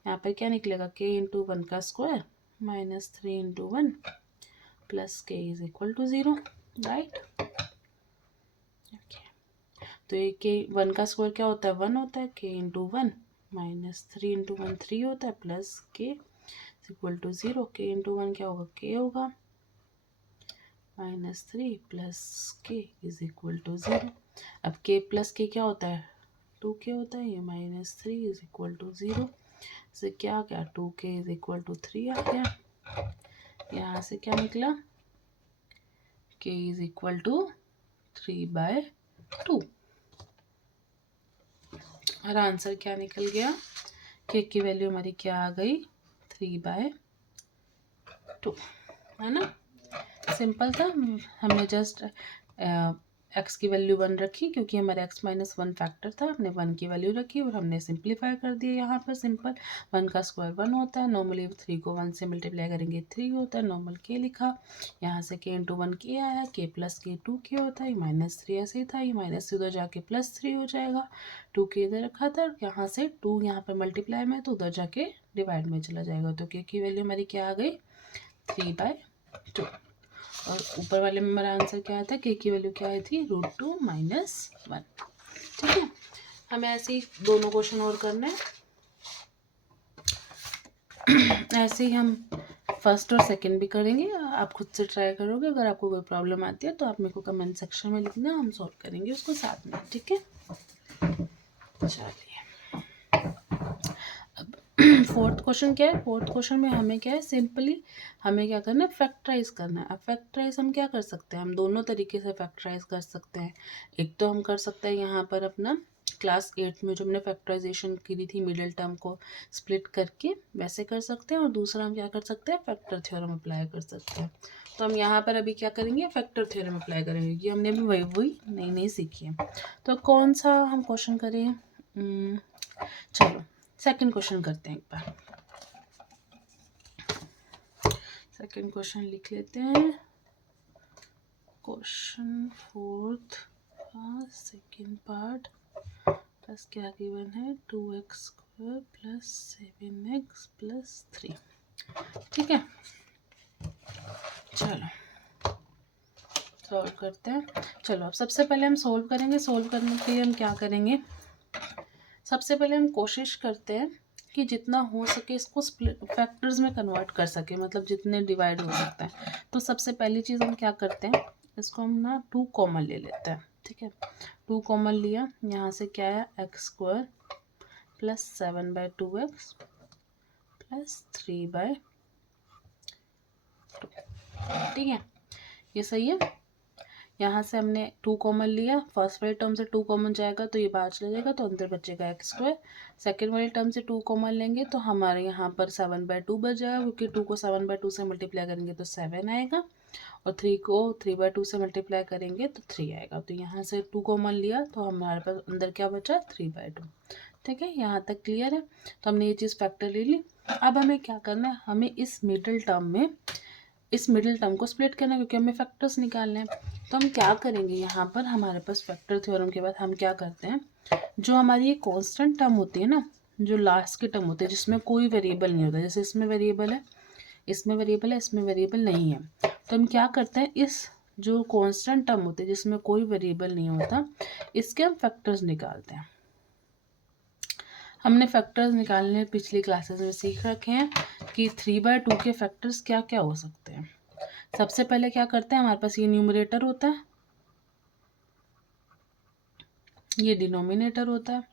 यहाँ पर क्या निकलेगा, k × 1 का square -3 × 1 + k is equal to 0, right. तो ये k 1 का स्क्वायर क्या होता है, 1 होता है, k × 1 -3 × 1 3 होता है, plus k equal to 0। k × 1 क्या होगा, k होगा, -3 + k इज इक्वल टू 0। अब k + k क्या होता है, 2k होता है, ये -3 इज इक्वल टू 0 से क्या आ गया, 2k इज इक्वल टू 3 आ गया। यहाँ से क्या निकला, k इज इक्वल टू 3/2। और आंसर क्या निकल गया, k की वैल्यू हमारी क्या आ गई, 3/2, है ना। सिंपल था, हमने जस्ट एक्स की वैल्यू 1 रखी क्योंकि हमारा x माइनस 1 फैक्टर था, हमने 1 की वैल्यू रखी और हमने सिंप्लीफाई कर दिया। यहाँ पर सिंपल 1 का स्क्वायर 1 होता है, नॉर्मली 3 को 1 से मल्टीप्लाई करेंगे 3 होता है, नॉर्मल k लिखा, यहाँ से k इंटू 1 k आया, k प्लस k 2k होता है, -3 ऐसे ही था, ये -3 उधर जाके +3 हो जाएगा, 2k इधर रखा था, यहाँ से 2 यहाँ पर मल्टीप्लाई में तो उधर जाके डिवाइड में चला जाएगा, तो k की वैल्यू हमारी क्या आ गई 3/2। और ऊपर वाले में हमारा आंसर क्या आया था, k की वैल्यू क्या आई थी √2 - 1। ठीक है, हमें ऐसे ही दोनों क्वेश्चन और करने हैं। ऐसे ही हम फर्स्ट और सेकंड भी करेंगे, आप खुद से ट्राई करोगे, अगर आपको कोई प्रॉब्लम आती है तो आप मेरे को कमेंट सेक्शन में लिखना, हम सॉल्व करेंगे उसको साथ में। ठीक है, चलिए फोर्थ क्वेश्चन क्या है, फोर्थ क्वेश्चन में हमें क्या है, सिंपली हमें क्या करना है, फैक्टराइज करना है। अब फैक्टराइज हम क्या कर सकते हैं, हम दोनों तरीके से फैक्टराइज कर सकते हैं। एक तो हम कर सकते हैं यहाँ पर अपना क्लास 8 में जो हमने फैक्टराइजेशन की थी मिडिल टर्म को स्प्लिट करके, वैसे कर सकते हैं, और दूसरा हम क्या कर सकते हैं, फैक्टर थ्योरम अप्लाई कर सकते हैं। तो हम यहाँ पर अभी क्या करेंगे, फैक्टर थ्योरम अप्लाई करेंगे, क्योंकि हमने अभी वही नई सीखी है। तो कौन सा हम क्वेश्चन करें, चलो सेकंड क्वेश्चन करते हैं एक बार। सेकंड क्वेश्चन लिख लेते हैं, क्वेश्चन फोर्थ का सेकंड पार्ट, प्लस क्या गिवन है 2x² + 7x + 3। ठीक है, चलो सॉल्व करते हैं। चलो अब सबसे पहले हम सॉल्व करेंगे, सॉल्व करने के लिए हम क्या करेंगे, सबसे पहले हम कोशिश करते हैं कि जितना हो सके इसको स्प्लिट फैक्टर्स में कन्वर्ट कर सके, मतलब जितने डिवाइड हो सकता है। तो सबसे पहली चीज़ हम क्या करते हैं, इसको हम ना 2 कॉमन ले लेते हैं। ठीक है, 2 कॉमन लिया, यहाँ से क्या है x² + 7/2x + 3/2। ठीक है, ये सही है। यहाँ से हमने 2 कॉमन लिया, फर्स्ट वाली टर्म से 2 कॉमन जाएगा तो ये बाहर चला जाएगा, तो अंदर बचेगा x²। सेकेंड वाली टर्म से 2 कॉमन लेंगे तो हमारे यहाँ पर 7/2 बच जाएगा, क्योंकि 2 को 7/2 से मल्टीप्लाई करेंगे तो 7 आएगा, और 3 को 3/2 से मल्टीप्लाई करेंगे तो 3 आएगा। तो यहाँ से 2 कॉमन लिया तो हमारे पास अंदर क्या बचा 3/2। ठीक है, यहाँ तक क्लियर है। तो हमने ये चीज़ फैक्टर ले ली। अब हमें क्या करना है, हमें इस मिडिल टर्म को स्प्लिट करना है, क्योंकि हमें फैक्टर्स निकालने हैं। तो हम क्या करेंगे, यहाँ पर हमारे पास फैक्टर थ्योरम के बाद हम क्या करते हैं, जो हमारी ये कांस्टेंट टर्म होती है ना, जो लास्ट की टर्म होती है जिसमें कोई वेरिएबल नहीं होता, जैसे इसमें वेरिएबल है, इसमें वेरिएबल है, इसमें वेरिएबल नहीं है, तो हम क्या करते हैं, इस जो कांस्टेंट टर्म होती है जिसमें कोई वेरिएबल नहीं होता, इसके हम फैक्टर्स निकालते हैं। हमने फैक्टर्स निकालने पिछली क्लासेस में सीख रखे हैं कि 3/2 के फैक्टर्स क्या क्या हो सकते हैं। सबसे पहले क्या करते हैं, हमारे पास ये न्यूमरेटर होता है, ये डिनोमिनेटर होता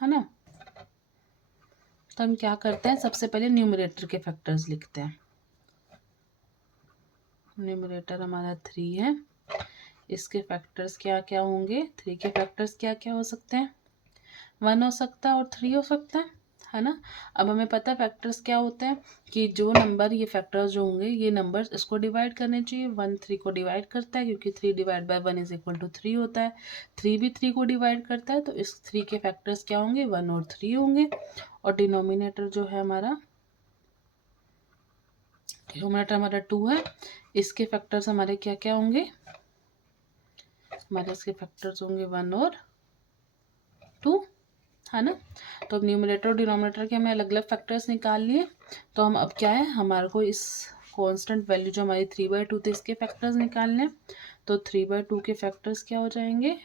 है ना। तो हम क्या करते हैं, सबसे पहले न्यूमरेटर के फैक्टर्स लिखते हैं। न्यूमरेटर हमारा 3 है, इसके फैक्टर्स क्या क्या होंगे, 3 के फैक्टर्स क्या क्या हो सकते हैं, 1 हो सकता है और 3 हो सकता है ना। अब हमें पता है फैक्टर्स क्या होते हैं, कि जो नंबर ये फैक्टर्स जो होंगे ये नंबर्स इसको डिवाइड करने चाहिए। 1 3 को डिवाइड करता है, क्योंकि 3 / 1 = 3 होता है। 3 भी 3 को डिवाइड करता है, तो इस 3 के फैक्टर्स क्या होंगे, 1 और 3 होंगे। और डिनोमिनेटर जो है हमारा, डिनोमिनेटर हमारा 2 है, इसके फैक्टर्स हमारे क्या क्या होंगे, हमारे इसके फैक्टर्स होंगे 1 और 2, है ना। तो अब न्यूमरेटर और डिनोमिनेटर के हमें अलग अलग फैक्टर्स निकाल लिए। तो हम अब क्या है, हमारे को इस कांस्टेंट वैल्यू जो हमारी 3/2 थे इसके फैक्टर्स निकालने। तो 3/2 के फैक्टर्स क्या हो जाएंगे,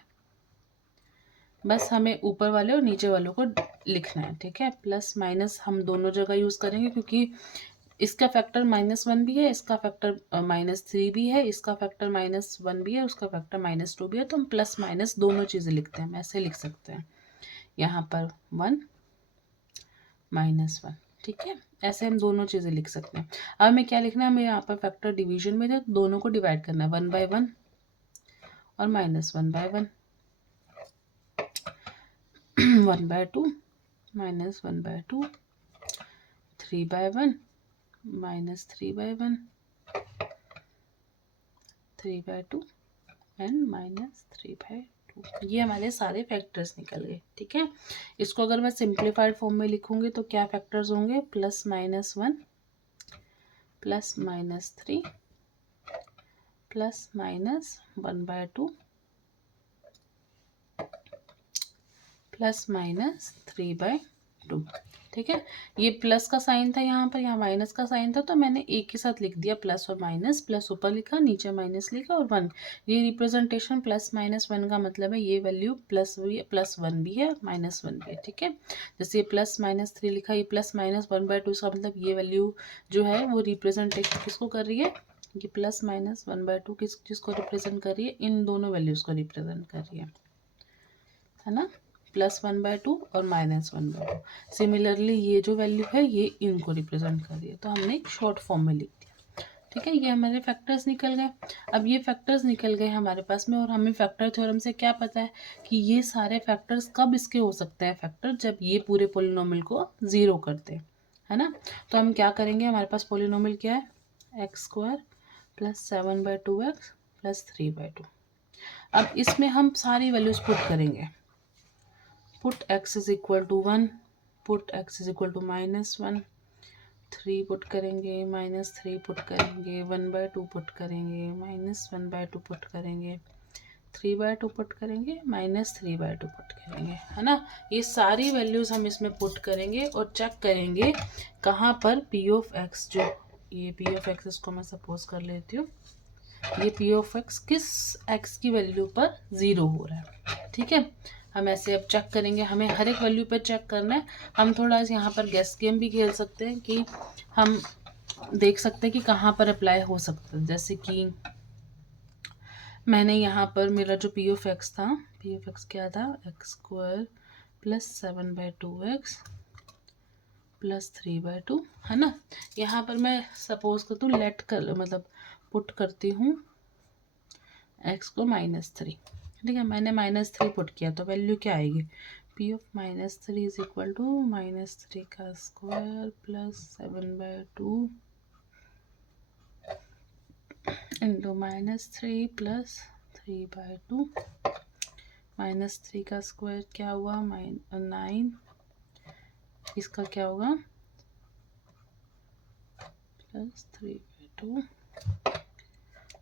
बस हमें ऊपर वाले और नीचे वालों को लिखना है। ठीक है, प्लस माइनस हम दोनों जगह यूज़ करेंगे, क्योंकि इसका फैक्टर -1 भी है, इसका फैक्टर -3 भी है, इसका फैक्टर -1 भी है, उसका फैक्टर -2 भी है। तो हम प्लस माइनस दोनों चीज़ें लिखते हैं, हम ऐसे लिख सकते हैं, यहाँ पर 1 -1। ठीक है, ऐसे हम दोनों चीज़ें लिख सकते हैं। अब हमें क्या लिखना है, हमें यहाँ पर फैक्टर डिवीजन में जो दोनों को डिवाइड करना है, 1/1 और -1/1, 1/2 -1/2, 3/1 -3/1, 3/2 एन माइनस 3/2। ये हमारे सारे फैक्टर्स निकल गए। ठीक है, इसको अगर मैं सिंप्लीफाइड फॉर्म में लिखूंगी तो क्या फैक्टर्स होंगे, +-1 +-3 +-1/2 +-3/2। ठीक है, ये प्लस का साइन था यहाँ पर, यहाँ माइनस का साइन था, तो मैंने एक ही साथ लिख दिया प्लस और माइनस, प्लस ऊपर लिखा, नीचे माइनस लिखा और 1। ये रिप्रेजेंटेशन +-1 का मतलब है ये वैल्यू +1 भी है, -1 भी है। ठीक है, जैसे ये +-3 लिखा, ये +-1/2, इसका मतलब ये वैल्यू जो है वो रिप्रेजेंटेशन किसको कर रही है, ये +-1/2 किसको रिप्रेजेंट कर रही है, इन दोनों वैल्यूज़ को रिप्रेजेंट कर रही है ना, +1/2 और -1/2। सिमिलरली ये जो वैल्यू है ये इनको रिप्रेजेंट कर रही है, तो हमने एक शॉर्ट फॉर्म में लिख दिया। ठीक है, ये हमारे फैक्टर्स निकल गए। अब ये फैक्टर्स निकल गए हमारे पास में, और हमें फैक्टर थ्योरम से क्या पता है कि ये सारे फैक्टर्स कब इसके हो सकते हैं फैक्टर, जब ये पूरे पोलिनोमियल को 0 करते हैं, है ना। तो हम क्या करेंगे, हमारे पास पोलिनोमियल क्या है, x² + 7/2x + 3/2। अब इसमें हम सारी वैल्यूज पुट करेंगे, put x = 1, put x = -1, 3 put करेंगे, -3 पुट करेंगे, 1/2 पुट करेंगे, -1/2 पुट करेंगे, 3/2 पुट करेंगे, -3/2 पुट करेंगे, है ना। ये सारी वैल्यूज़ हम इसमें पुट करेंगे और चेक करेंगे कहाँ पर p(x), जो ये p(x) इसको मैं सपोज कर लेती हूँ, ये p(x) किस x की वैल्यू पर 0 हो रहा है। ठीक है, हम ऐसे अब चेक करेंगे, हमें हर एक वैल्यू पर चेक करना है। हम थोड़ा सा यहाँ पर गेस गेम भी खेल सकते हैं कि हम देख सकते हैं कि कहाँ पर अप्लाई हो सकता है। जैसे कि मैंने यहाँ पर मेरा जो p(x) था, p(x) क्या था, x² + 7/2x + 3/2, है ना। यहाँ पर मैं सपोज करती हूँ, लेट कर मतलब पुट करती हूँ x को -3। ठीक है, मैंने -3 पुट किया तो वैल्यू क्या आएगी, p(-3) = -3² + 7/2 इंटू -3 + 3/2, -3² क्या हुआ, 9, इसका क्या होगा +3/2,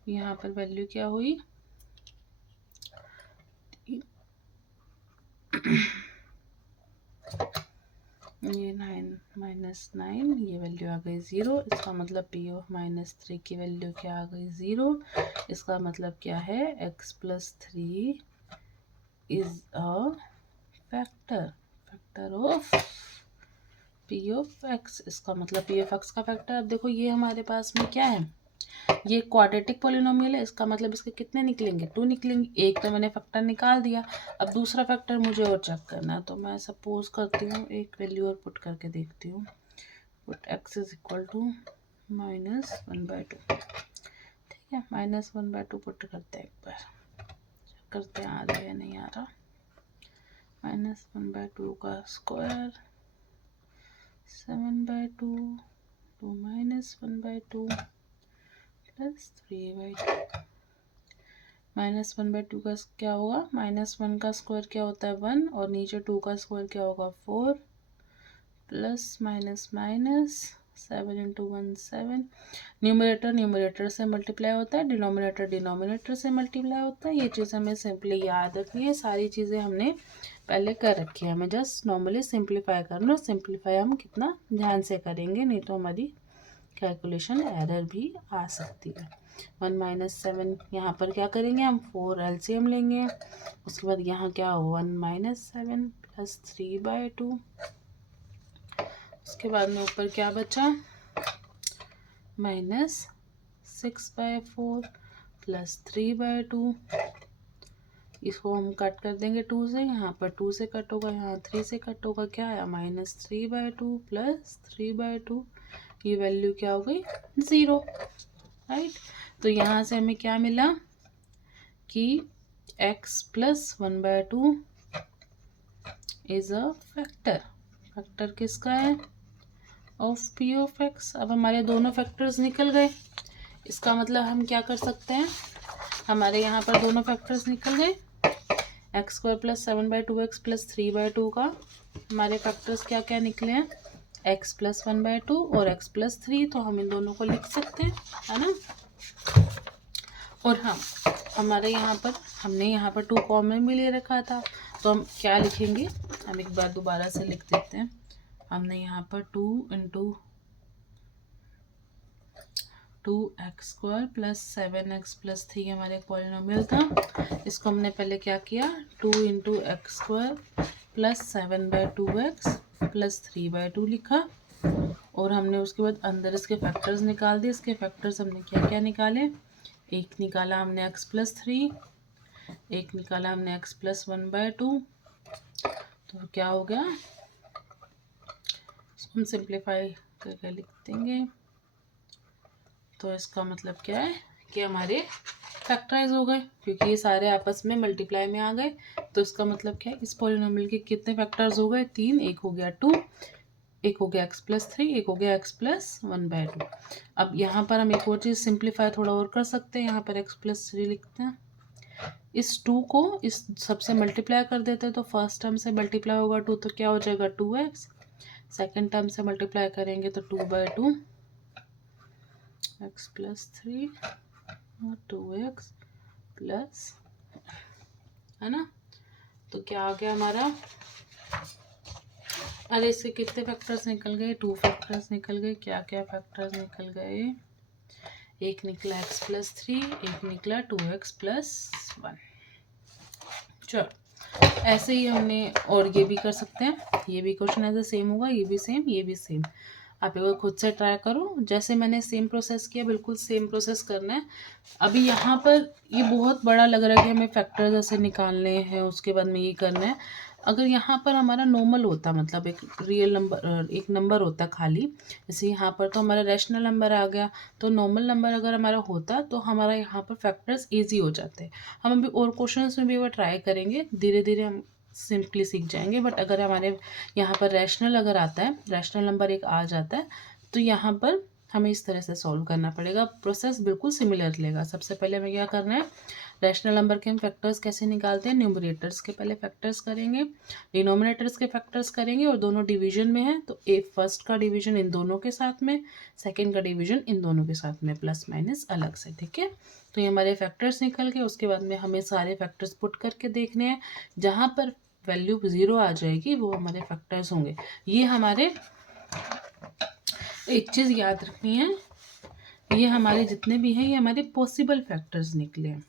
यहाँ पर वैल्यू क्या हुई, ये 9 ये वैल्यू आ गई 0। इसका मतलब p(-3) की वैल्यू क्या आ गई, 0। इसका मतलब क्या है, x + 3 is a factor of p(x). इसका मतलब p(x) का फैक्टर। अब देखो ये हमारे पास में क्या है, ये क्वाड्रेटिक पॉलिनोमियल है, इसका मतलब इसके कितने निकलेंगे, 2 निकलेंगे। एक तो मैंने फैक्टर निकाल दिया, अब दूसरा फैक्टर मुझे और चेक करना है, तो मैं सपोज करती हूँ एक वैल्यू और पुट करके देखती हूँ, पुट x = -1/2। ठीक है, -1/2 पुट करते हैं, एक बार चेक करते हैं आ रहा है या नहीं आ रहा। -1/2 का स्क्वायर 7/2 to -1/2 + 3/2। -1/2 का क्या होगा, -1 का स्क्वायर क्या होता है 1, और नीचे 2 का स्क्वायर क्या होगा 4, प्लस माइनस माइनस 7 × 1 7। न्यूमरेटर से मल्टीप्लाई होता है, डिनोमिनेटर से मल्टीप्लाई होता है। ये चीज़ हमें सिंपली याद रखनी है, सारी चीज़ें हमने पहले कर रखी है, हमें जस्ट नॉर्मली सिंप्लीफाई करना। सिंप्लीफाई हम कितना ध्यान से करेंगे, नहीं तो हमारी कैलकुलेशन एरर भी आ सकती है। 1 - 7 यहाँ पर क्या करेंगे हम, 4 एलसीएम लेंगे। उसके बाद यहाँ क्या हो, 1 - 7 + 3/2। उसके बाद में ऊपर क्या बचा, -6/4 + 3/2। इसको हम कट कर देंगे 2 से, यहाँ पर 2 से कट होगा, यहाँ 3 से कट होगा, क्या आया -3/2 + 3/2। ये वैल्यू क्या हो गई, 0, राइट। तो यहाँ से हमें क्या मिला कि x + 1/2 इज अ फैक्टर किसका है, ऑफ p(x). अब हमारे दोनों फैक्टर्स निकल गए। इसका मतलब हम क्या कर सकते हैं, हमारे यहाँ पर दोनों फैक्टर्स निकल गए। X square plus 7/2x plus 3/2 का हमारे फैक्टर्स क्या क्या निकले हैं, x प्लस 1/2 और x प्लस 3, तो हम इन दोनों को लिख सकते हैं, है ना। और हमारे यहाँ पर हमने यहाँ पर 2 कॉमन भी ले रखा था, तो हम क्या लिखेंगे, हम एक बार दोबारा से लिख देते हैं। हमने यहाँ पर 2 into 2x² plus 7x plus 3 हमारे एक पॉलिनोमियल था। इसको हमने पहले क्या किया, 2 into x² plus 7/2x plus 3/2 लिखा, और हमने उसके बाद अंदर इसके फैक्टर्स निकाल दिए। इसके फैक्टर्स हमने क्या क्या निकाले, एक निकाला हमने x प्लस 3, एक निकाला हमने x प्लस 1/2, तो क्या हो गया, इसको हम सिंप्लीफाई करके लिख देंगे। तो इसका मतलब क्या है कि हमारे फैक्टराइज हो गए, क्योंकि ये सारे आपस में मल्टीप्लाई में आ गए। तो इसका मतलब क्या है, इस पॉलिनोमियल के कितने फैक्टर्स हो गए, 3, एक हो गया 2, एक हो गया x प्लस 3, एक हो गया x प्लस 1/2। अब यहाँ पर हम एक और चीज़ सिंप्लीफाई थोड़ा और कर सकते हैं, यहाँ पर x प्लस 3 लिखते हैं, इस 2 को इस सबसे मल्टीप्लाई कर देते हैं, तो फर्स्ट टर्म से मल्टीप्लाई होगा 2, तो क्या हो जाएगा 2x, सेकेंड टर्म से मल्टीप्लाई करेंगे तो 2/2 x प्लस 3 और 2x प्लस, है ना। तो क्या आ गया हमारा, अरे इसके कितने फैक्टर्स निकल गए, 2 फैक्टर्स निकल गए। क्या क्या फैक्टर्स निकल गए, एक निकला x प्लस 3, एक निकला 2x प्लस 1। चलो ऐसे ही हमने, और ये भी कर सकते हैं, ये भी क्वेश्चन ऐसे सेम होगा, ये भी सेम, ये भी सेम। आप एक बार खुद से ट्राई करो, जैसे मैंने सेम प्रोसेस किया बिल्कुल सेम प्रोसेस करना है। अभी यहाँ पर ये बहुत बड़ा लग रहा है कि हमें फैक्टर्स ऐसे निकालने हैं, उसके बाद में ये करना है। अगर यहाँ पर हमारा नॉर्मल होता, मतलब एक रियल नंबर, एक नंबर होता खाली, जैसे यहाँ पर तो हमारा रैशनल नंबर आ गया, तो नॉर्मल नंबर अगर हमारा होता तो हमारा यहाँ पर फैक्टर्स ईजी हो जाते। हम अभी और क्वेश्चंस में भी वो ट्राई करेंगे, धीरे धीरे हम सिंपली सीख जाएंगे। बट अगर हमारे यहाँ पर रैशनल अगर आता है, रैशनल नंबर एक आ जाता है, तो यहाँ पर हमें इस तरह से सॉल्व करना पड़ेगा। प्रोसेस बिल्कुल सिमिलर लेगा। सबसे पहले हमें क्या करना है, रैशनल नंबर के हम फैक्टर्स कैसे निकालते हैं, न्यूमरेटर्स के पहले फैक्टर्स करेंगे, डिनोमिनेटर्स के फैक्टर्स करेंगे, और दोनों डिवीजन में है तो फर्स्ट का डिवीजन इन दोनों के साथ में, सेकेंड का डिवीजन इन दोनों के साथ में, प्लस माइनस अलग से, ठीक है। तो ये हमारे फैक्टर्स निकल गए। उसके बाद में हमें सारे फैक्टर्स पुट करके देखने हैं, जहाँ पर वैल्यू 0 आ जाएगी वो हमारे फैक्टर्स होंगे। ये हमारे, एक चीज़ याद रखनी है, ये हमारे जितने भी हैं ये हमारे पॉसिबल फैक्टर्स निकले हैं,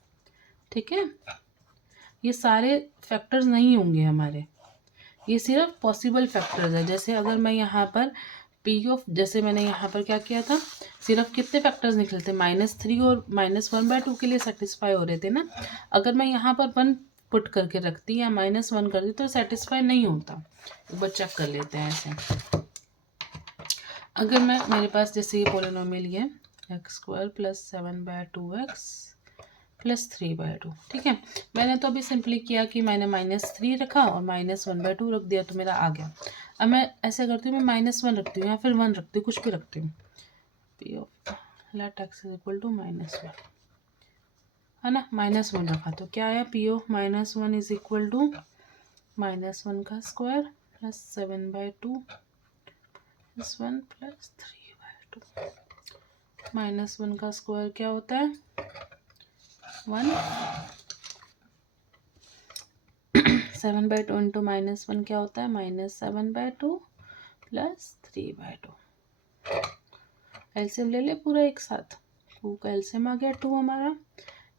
ठीक है। ये सारे फैक्टर्स नहीं होंगे हमारे, ये सिर्फ पॉसिबल फैक्टर्स है। जैसे अगर मैं यहाँ पर पी ऑफ, जैसे मैंने यहाँ पर क्या किया था, सिर्फ कितने फैक्टर्स निकले थे, -3 और -1/2 के लिए सेटिस्फाई हो रहे थे ना। अगर मैं यहाँ पर 1 पुट करके रखती या -1 कर दी तो सेटिस्फाई नहीं होता। एक बार चेक कर लेते हैं ऐसे। अगर मेरे पास जैसे ये पॉलिनोमियल ये x² प्लस 7/2x प्लस 3/2, ठीक है। मैंने तो अभी सिंपली किया कि मैंने -3 रखा और -1/2 रख दिया, तो मेरा आ गया। अब मैं ऐसे करती हूँ, मैं -1 रखती हूँ या फिर 1 रखती हूँ, कुछ भी रखती हूँ। P of let x equal to -1, है ना। -1 रखा तो क्या आया, p of -1 is equal to -1 का स्क्वायर प्लस 7/2 प्लस 1 प्लस 3/2। -1 का स्क्वायर क्या होता है, 1। 7/2 इंटू -1 क्या होता है, -7/2 प्लस 3/2। एलसीएम ले ले पूरा एक साथ, 2 का एलसीएम आ गया 2 हमारा,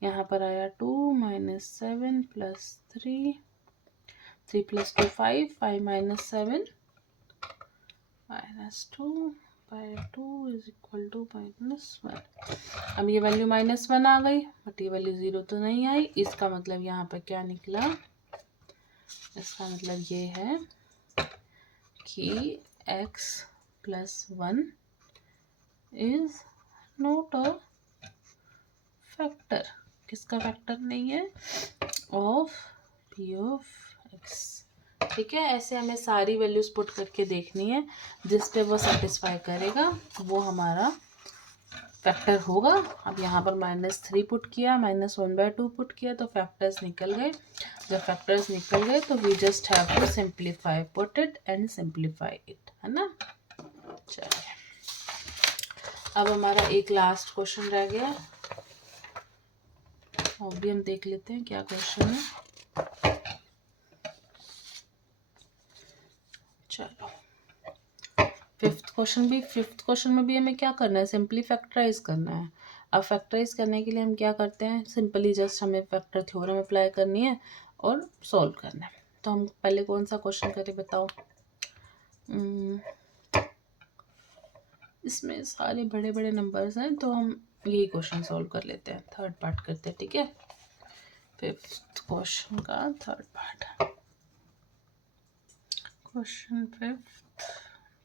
यहाँ पर आया 2 -7 plus 3, 3 plus 2 5, 5 minus 7 -2/2 is equal to -1। अब ये वैल्यू -1 आ गई, बट ये वैल्यू 0 तो नहीं आई। इसका मतलब यहाँ पर क्या निकला, इसका मतलब ये है कि x plus 1 is not a factor. किसका फैक्टर नहीं है, ऑफ p ऑफ x, ठीक है। ऐसे हमें सारी वैल्यूज पुट करके देखनी है, जिस पे वो सेटिस्फाई करेगा वो हमारा फैक्टर होगा। अब यहाँ पर -3 पुट किया, -1/2 पुट किया तो फैक्टर्स निकल गए। जब फैक्टर्स निकल गए तो we just have to simplify, put it and simplify it, है ना। चलिए अब हमारा एक लास्ट क्वेश्चन रह गया, और भी हम देख लेते हैं क्या क्वेश्चन है। चलो फिफ्थ क्वेश्चन में भी हमें क्या करना है, सिंपली फैक्टराइज करना है। अब फैक्टराइज करने के लिए हम क्या करते हैं, सिंपली जस्ट हमें फैक्टर थ्योरम अप्लाई करनी है और सॉल्व करना है। तो हम पहले कौन सा क्वेश्चन करें बताओ। इसमें सारे बड़े बड़े नंबर्स हैं तो हम यही क्वेश्चन सॉल्व कर लेते हैं, थर्ड पार्ट करते हैं, ठीक है। फिफ्थ क्वेश्चन का third part, question fifth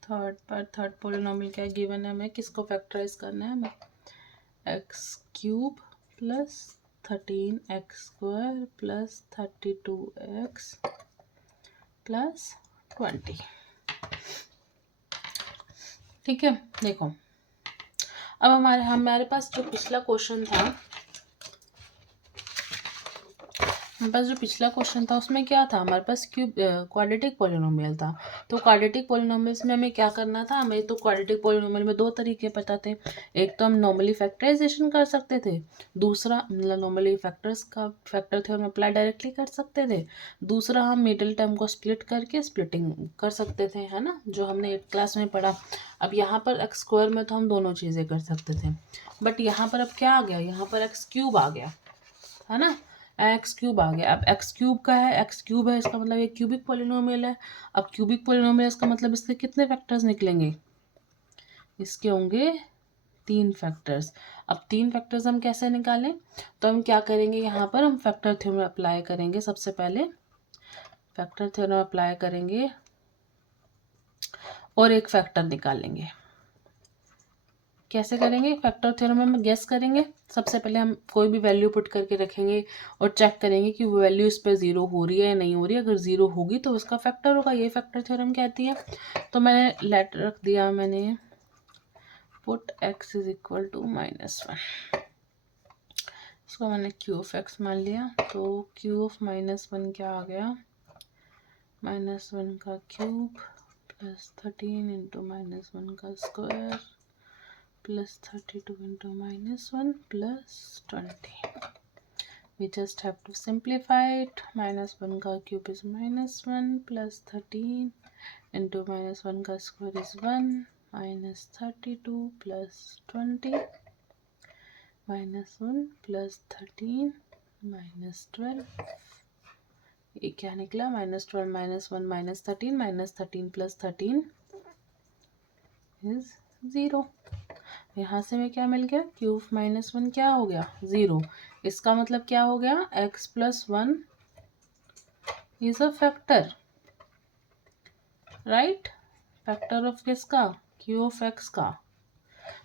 third part, third polynomial क्या गिवन है, हमें किसको फैक्टराइज करना है, हमें x³ plus 13x² plus 32x plus 20, ठीक है। देखो अब हमारे पास जो पिछला क्वेश्चन था, हमारे पास जो पिछला क्वेश्चन था उसमें क्या था, हमारे पास क्वाड्रेटिक पोलिनोमियल था। तो क्वाड्रेटिक पोलिनोमियल्स में हमें क्या करना था, हमें तो क्वाड्रेटिक पोलिनोमियल में दो तरीके पता थे। एक तो हम नॉर्मली फैक्टराइजेशन कर सकते थे, दूसरा मतलब नॉर्मली फैक्टर्स का फैक्टर थ्योरम अप्लाई डायरेक्टली कर सकते थे, दूसरा हम मिडिल टर्म को स्प्लिट करके स्प्लिटिंग कर सकते थे, है ना, जो हमने 8th क्लास में पढ़ा। अब यहाँ पर x² में तो हम दोनों चीज़ें कर सकते थे, बट यहाँ पर अब क्या आ गया, यहाँ पर x³ आ गया, है ना, x³ आ गया। अब x³ का है, x³ है, इसका मतलब ये क्यूबिक पोलिनोमियल है। अब क्यूबिक पोलिनोमियल इसका मतलब इसके कितने फैक्टर्स निकलेंगे, इसके होंगे 3 फैक्टर्स। अब 3 फैक्टर्स हम कैसे निकालें, तो हम क्या करेंगे, यहाँ पर हम फैक्टर थ्योरम अप्लाई करेंगे। सबसे पहले फैक्टर थ्योरम अप्लाई करेंगे और एक फैक्टर निकालेंगे। कैसे करेंगे, फैक्टर थ्योरम में हम गेस करेंगे। सबसे पहले हम कोई भी वैल्यू पुट करके रखेंगे और चेक करेंगे कि वो वैल्यू इस पर 0 हो रही है या नहीं हो रही है। अगर 0 होगी तो उसका फैक्टर होगा, ये फैक्टर थ्योरम कहती है। तो मैंने लेटर रख दिया, मैंने put x is equal to -1, इसको मैंने q(x) मान लिया। तो q(-1) क्या आ गया, -1 का क्यूब प्लस 13 इंटू -1 का square plus 32 into -1 plus 20. We just have to simplify it. -1 का cube is -1 plus 13 into -1 का square is 1 minus 32 plus 20 -1 plus 13 minus 12. ये क्या निकला, -12 -1 -13 -13 plus 13 is 0। यहाँ से में क्या मिल गया, क्यूब -1 क्या हो गया, 0। इसका मतलब क्या हो गया, x+1 is a factor, right, factor of किसका, q(x) का।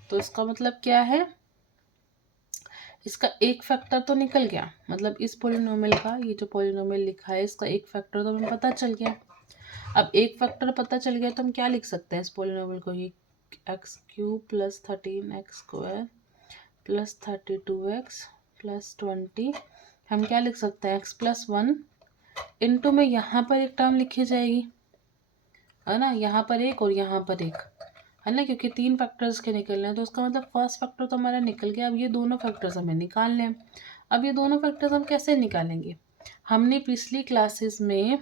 तो इसका मतलब क्या है, इसका एक फैक्टर तो निकल गया, मतलब इस पोलिनोमियल का, ये जो पोलिनोमियल लिखा है इसका एक फैक्टर तो हमें पता चल गया। अब एक फैक्टर पता चल गया तो हम क्या लिख सकते हैं इस पोलिनोमियल को, ये x³ plus 13x² plus 32x plus 20, हम क्या लिख सकते हैं, x+1 इंटू में यहाँ पर एक टर्म लिखी जाएगी, है ना, यहाँ पर एक और यहाँ पर एक, है ना, क्योंकि 3 फैक्टर्स के निकलने हैं। तो उसका मतलब फर्स्ट फैक्टर तो हमारा निकल गया। अब ये दोनों फैक्टर्स हमें निकालने हैं। अब ये दोनों फैक्टर्स हम कैसे निकालेंगे, हमने पिछली क्लासेस में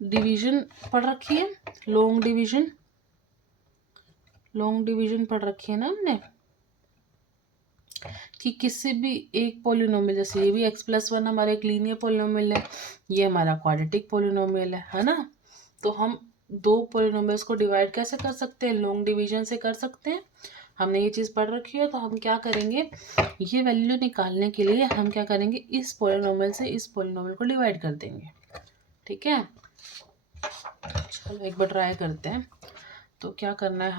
डिवीजन पढ़ रखी है, लॉन्ग डिवीजन पढ़ रखी है ना हमने, कि किसी भी एक पोलिनोमियल, जैसे ये भी x+1 हमारा एक लीनियर पोलिनोमियल है, ये हमारा क्वाड्रेटिक पोलिनोमियल है ना। तो हम दो पोलिनोमियल्स को डिवाइड कैसे कर सकते हैं, लॉन्ग डिवीजन से कर सकते हैं। हमने ये चीज़ पढ़ रखी है। तो हम क्या करेंगे, ये वैल्यू निकालने के लिए हम क्या करेंगे, इस पोलिनोमियल से इस पोलिनोमियल को डिवाइड कर देंगे, ठीक है। चलो एक बार ट्राई करते हैं। तो क्या करना है,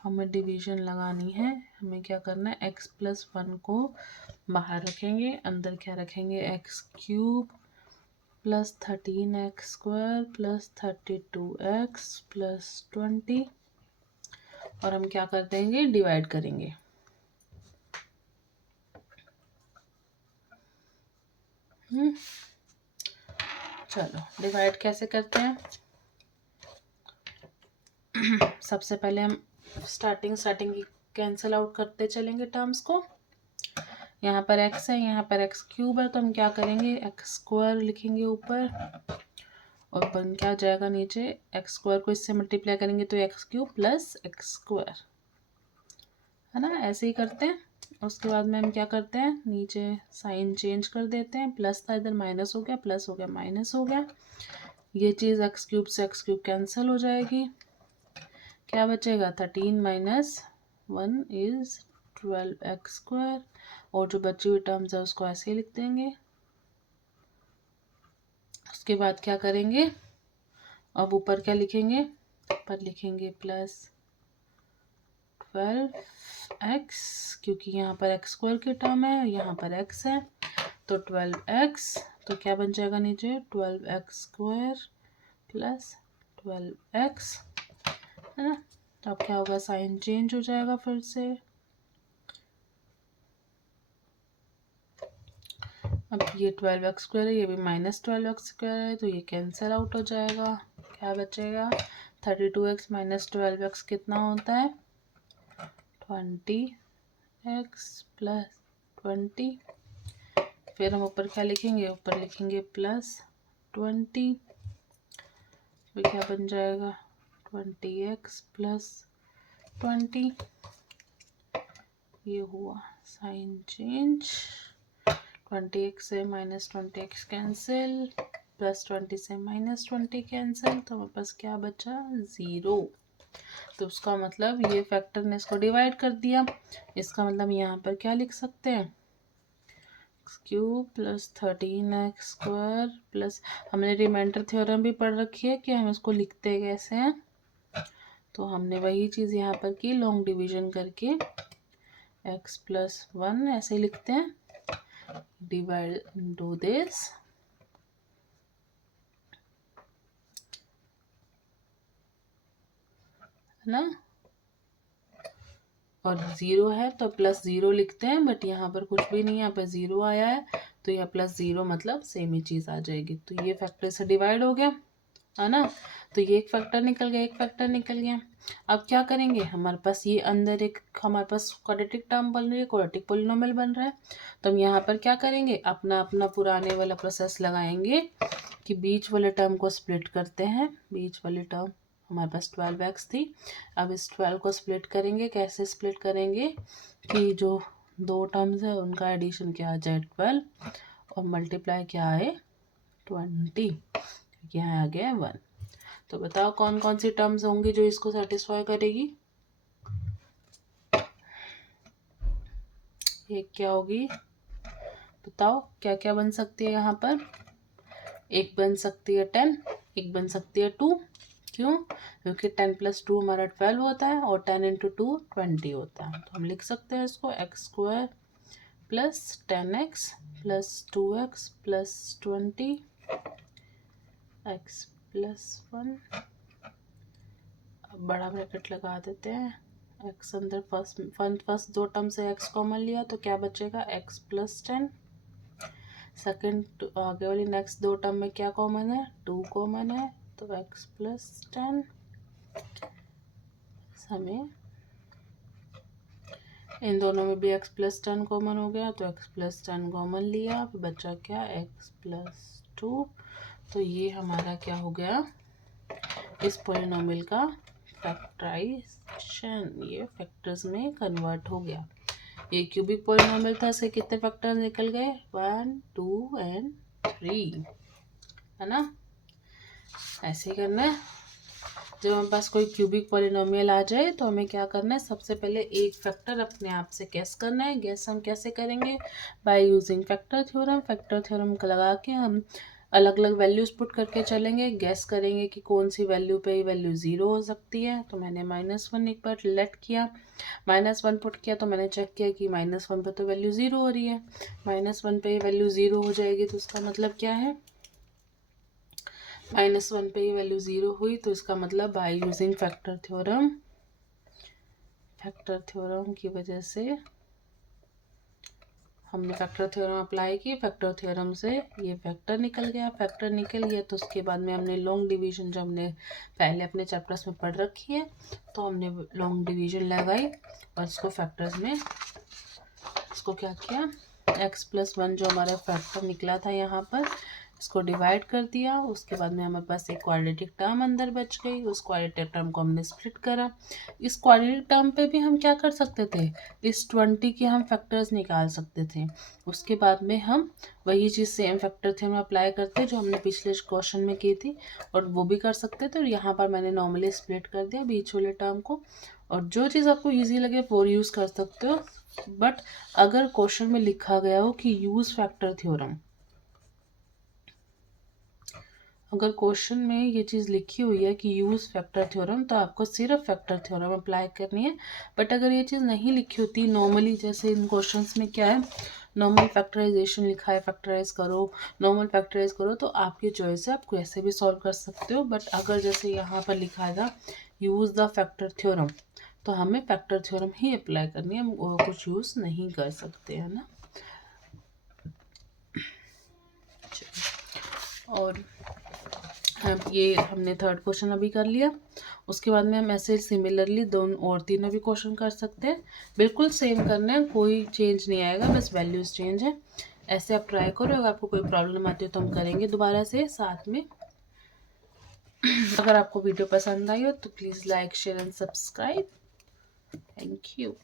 हमें डिवीजन लगानी है। हमें क्या करना है, x+1 को बाहर रखेंगे, अंदर क्या रखेंगे, x³ plus 13x² plus 32x plus 20 और हम क्या कर देंगे, डिवाइड करेंगे। चलो डिवाइड कैसे करते हैं। सबसे पहले हम स्टार्टिंग की कैंसिल आउट करते चलेंगे टर्म्स को। यहाँ पर x है, यहाँ पर x क्यूब है, तो हम क्या करेंगे, एक्स स्क्वायर लिखेंगे ऊपर और बन क्या जाएगा नीचे, एक्स स्क्वायर को इससे मल्टीप्लाई करेंगे तो x cube plus x square, है ना। ऐसे ही करते हैं। उसके बाद में हम क्या करते हैं, नीचे साइन चेंज कर देते हैं, प्लस था इधर माइनस हो गया, प्लस हो गया माइनस हो गया। ये चीज़ एक्स क्यूब से एक्स क्यूब कैंसिल हो जाएगी। क्या बचेगा, 13 माइनस 1 इज़ 12x स्क्वायर। और जो बची हुई टर्म्स है उसको ऐसे ही लिख देंगे। उसके बाद क्या करेंगे, अब ऊपर क्या लिखेंगे, ऊपर लिखेंगे प्लस 12x, क्योंकि यहाँ पर x स्क्वायर की टर्म है, यहाँ पर x है, तो 12x, तो क्या बन जाएगा नीचे 12x स्क्वायर प्लस 12x, है ना। तो अब क्या होगा, साइन चेंज हो जाएगा फिर से। अब ये 12x स्क्वायर है, ये भी माइनस 12x स्क्वायर है, तो ये कैंसिल आउट हो जाएगा। क्या बचेगा, 32x माइनस 12x कितना होता है, 20x प्लस 20। फिर हम ऊपर क्या लिखेंगे, ऊपर लिखेंगे प्लस 20, फिर क्या बन जाएगा 20x प्लस 20। ये हुआ साइन चेंज। 20x से माइनस 20x कैंसिल, प्लस 20 से माइनस 20 कैंसिल, तो हमारे पास क्या बचा, 0। तो उसका मतलब ये फैक्टर ने इसको डिवाइड कर दिया। इसका मतलब यहाँ पर क्या लिख सकते हैं, x cube plus 13x square plus, हमने रिमाइंडर थ्योरम भी पढ़ रखी है कि हम इसको लिखते कैसे हैं। तो हमने वही चीज़ यहाँ पर की, लॉन्ग डिवीजन करके x प्लस 1 ऐसे लिखते हैं, डिवाइड डू दिस, है ना। और 0 है तो प्लस 0 लिखते हैं, बट यहाँ पर कुछ भी नहीं है, यहाँ पर 0 आया है, तो यह प्लस 0 मतलब सेम ही चीज़ आ जाएगी। तो ये फैक्टर से डिवाइड हो गया, है ना। तो ये एक फैक्टर निकल गया, एक फैक्टर निकल गया। अब क्या करेंगे, हमारे पास ये अंदर एक हमारे पास क्वाड्रेटिक टर्म बन रही है, क्वाड्रेटिक पोलिनोमियल बन रहा है। तो हम यहाँ पर क्या करेंगे, अपना अपना पुराने वाला प्रोसेस लगाएंगे कि बीच वाले टर्म को स्प्लिट करते हैं। बीच वाली टर्म हमारे पास 12x थी, अब इस 12 को स्प्लिट करेंगे। कैसे स्प्लिट करेंगे कि जो दो टर्म्स है उनका एडिशन क्या आ जाए 12 और मल्टीप्लाई क्या आए 20, यहाँ आ गया 1। तो बताओ कौन कौन सी टर्म्स होंगी जो इसको सेटिस्फाई करेगी। एक क्या होगी, बताओ क्या क्या बन सकती है यहाँ पर। एक बन सकती है 10, एक बन सकती है 2। क्यों, क्योंकि 10 प्लस 2 हमारा 12 होता है और 10 इंटू 2 20 होता है। तो हम लिख सकते हैं इसको x square plus 10x plus 2x plus 20 x plus 1। अब बड़ा ब्रैकेट लगा देते हैं, x अंदर फर्स्ट दो टर्म से x कॉमन लिया तो क्या बचेगा, x प्लस 10। सेकेंड आगे वाली नेक्स्ट दो टर्म में क्या कॉमन है, 2 कॉमन है, तो x प्लस 10। हमें इन दोनों में भी x प्लस 10 कॉमन हो गया, तो x प्लस 10 कॉमन लिया, फिर बचा क्या, x प्लस 2। तो ये हमारा क्या हो गया, इस पोलिनोमियल का फैक्टराइजेशन, ये फैक्टर्स में कन्वर्ट हो गया। ये क्यूबिक पोलिनोमियल था, इसके कितने फैक्टर निकल गए, 1 2 एंड 3, है ना। ऐसे ही करना है। जब हमारे पास कोई क्यूबिक पोलिनोमियल आ जाए तो हमें क्या करना है, सबसे पहले एक फैक्टर अपने आप से गैस करना है। गैस हम कैसे करेंगे, by using factor theorem. Factor theorem का लगा के हम अलग अलग वैल्यूज पुट करके चलेंगे, गैस करेंगे कि कौन सी वैल्यू पे वैल्यू 0 हो सकती है। तो मैंने -1 एक बार लेट किया, -1 पुट किया, तो मैंने चेक किया कि -1 पे तो वैल्यू 0 हो रही है, -1 पे वैल्यू 0 हो जाएगी। तो उसका मतलब क्या है, -1 पे ये वैल्यू 0 हुई, तो इसका मतलब by using factor theorem factor theorem की वजह से हमने फैक्टर थ्योरम अप्लाई की, फैक्टर थ्योरम से ये फैक्टर निकल गया, फैक्टर निकल गया तो उसके बाद में हमने लॉन्ग डिवीजन जो हमने पहले अपने चैप्टर्स में पढ़ रखी है तो हमने लॉन्ग डिवीजन लगाई और इसको फैक्टर्स में इसको क्या किया, x+1 जो हमारा फैक्टर निकला था यहाँ पर इसको डिवाइड कर दिया। उसके बाद में हमारे पास एक क्वाड्रेटिक टर्म अंदर बच गई, उस क्वाड्रेटिक टर्म को हमने स्प्लिट करा। इस क्वाड्रेटिक टर्म पे भी हम क्या कर सकते थे, इस 20 के हम फैक्टर्स निकाल सकते थे। उसके बाद में हम वही चीज़ सेम फैक्टर थे हम अप्लाई करते जो हमने पिछले क्वेश्चन में की थी और वो भी कर सकते थे। और यहाँ पर मैंने नॉर्मली स्प्लिट कर दिया बीच वाले टर्म को, और जो चीज़ आपको ईजी लगे वो यूज़ कर सकते हो। बट अगर क्वेश्चन में लिखा गया हो कि यूज़ फैक्टर थ्योरम, अगर क्वेश्चन में ये चीज़ लिखी हुई है कि यूज़ फैक्टर थ्योरम तो आपको सिर्फ फैक्टर थ्योरम अप्लाई करनी है। बट अगर ये चीज़ नहीं लिखी होती नॉर्मली, जैसे इन क्वेश्चंस में क्या है नॉर्मल फैक्टराइजेशन लिखा है, फैक्टराइज करो, नॉर्मल फैक्टराइज करो, तो आपकी चॉइस है, आप कैसे भी सॉल्व कर सकते हो। बट अगर जैसे यहाँ पर लिखा है यूज़ द फैक्टर थ्योरम तो हमें फैक्टर थ्योरम ही अप्लाई करनी है, हम और कुछ यूज़ नहीं कर सकते, है ना। और अब ये हमने थर्ड क्वेश्चन अभी कर लिया। उसके बाद में हम ऐसे सिमिलरली दोनों और तीनों भी क्वेश्चन कर सकते हैं, बिल्कुल सेम करना है, कोई चेंज नहीं आएगा, बस वैल्यूज चेंज है। ऐसे आप ट्राई करो, अगर आपको कोई प्रॉब्लम आती है तो हम करेंगे दोबारा से साथ में। अगर आपको वीडियो पसंद आई हो तो please like share and subscribe. Thank you.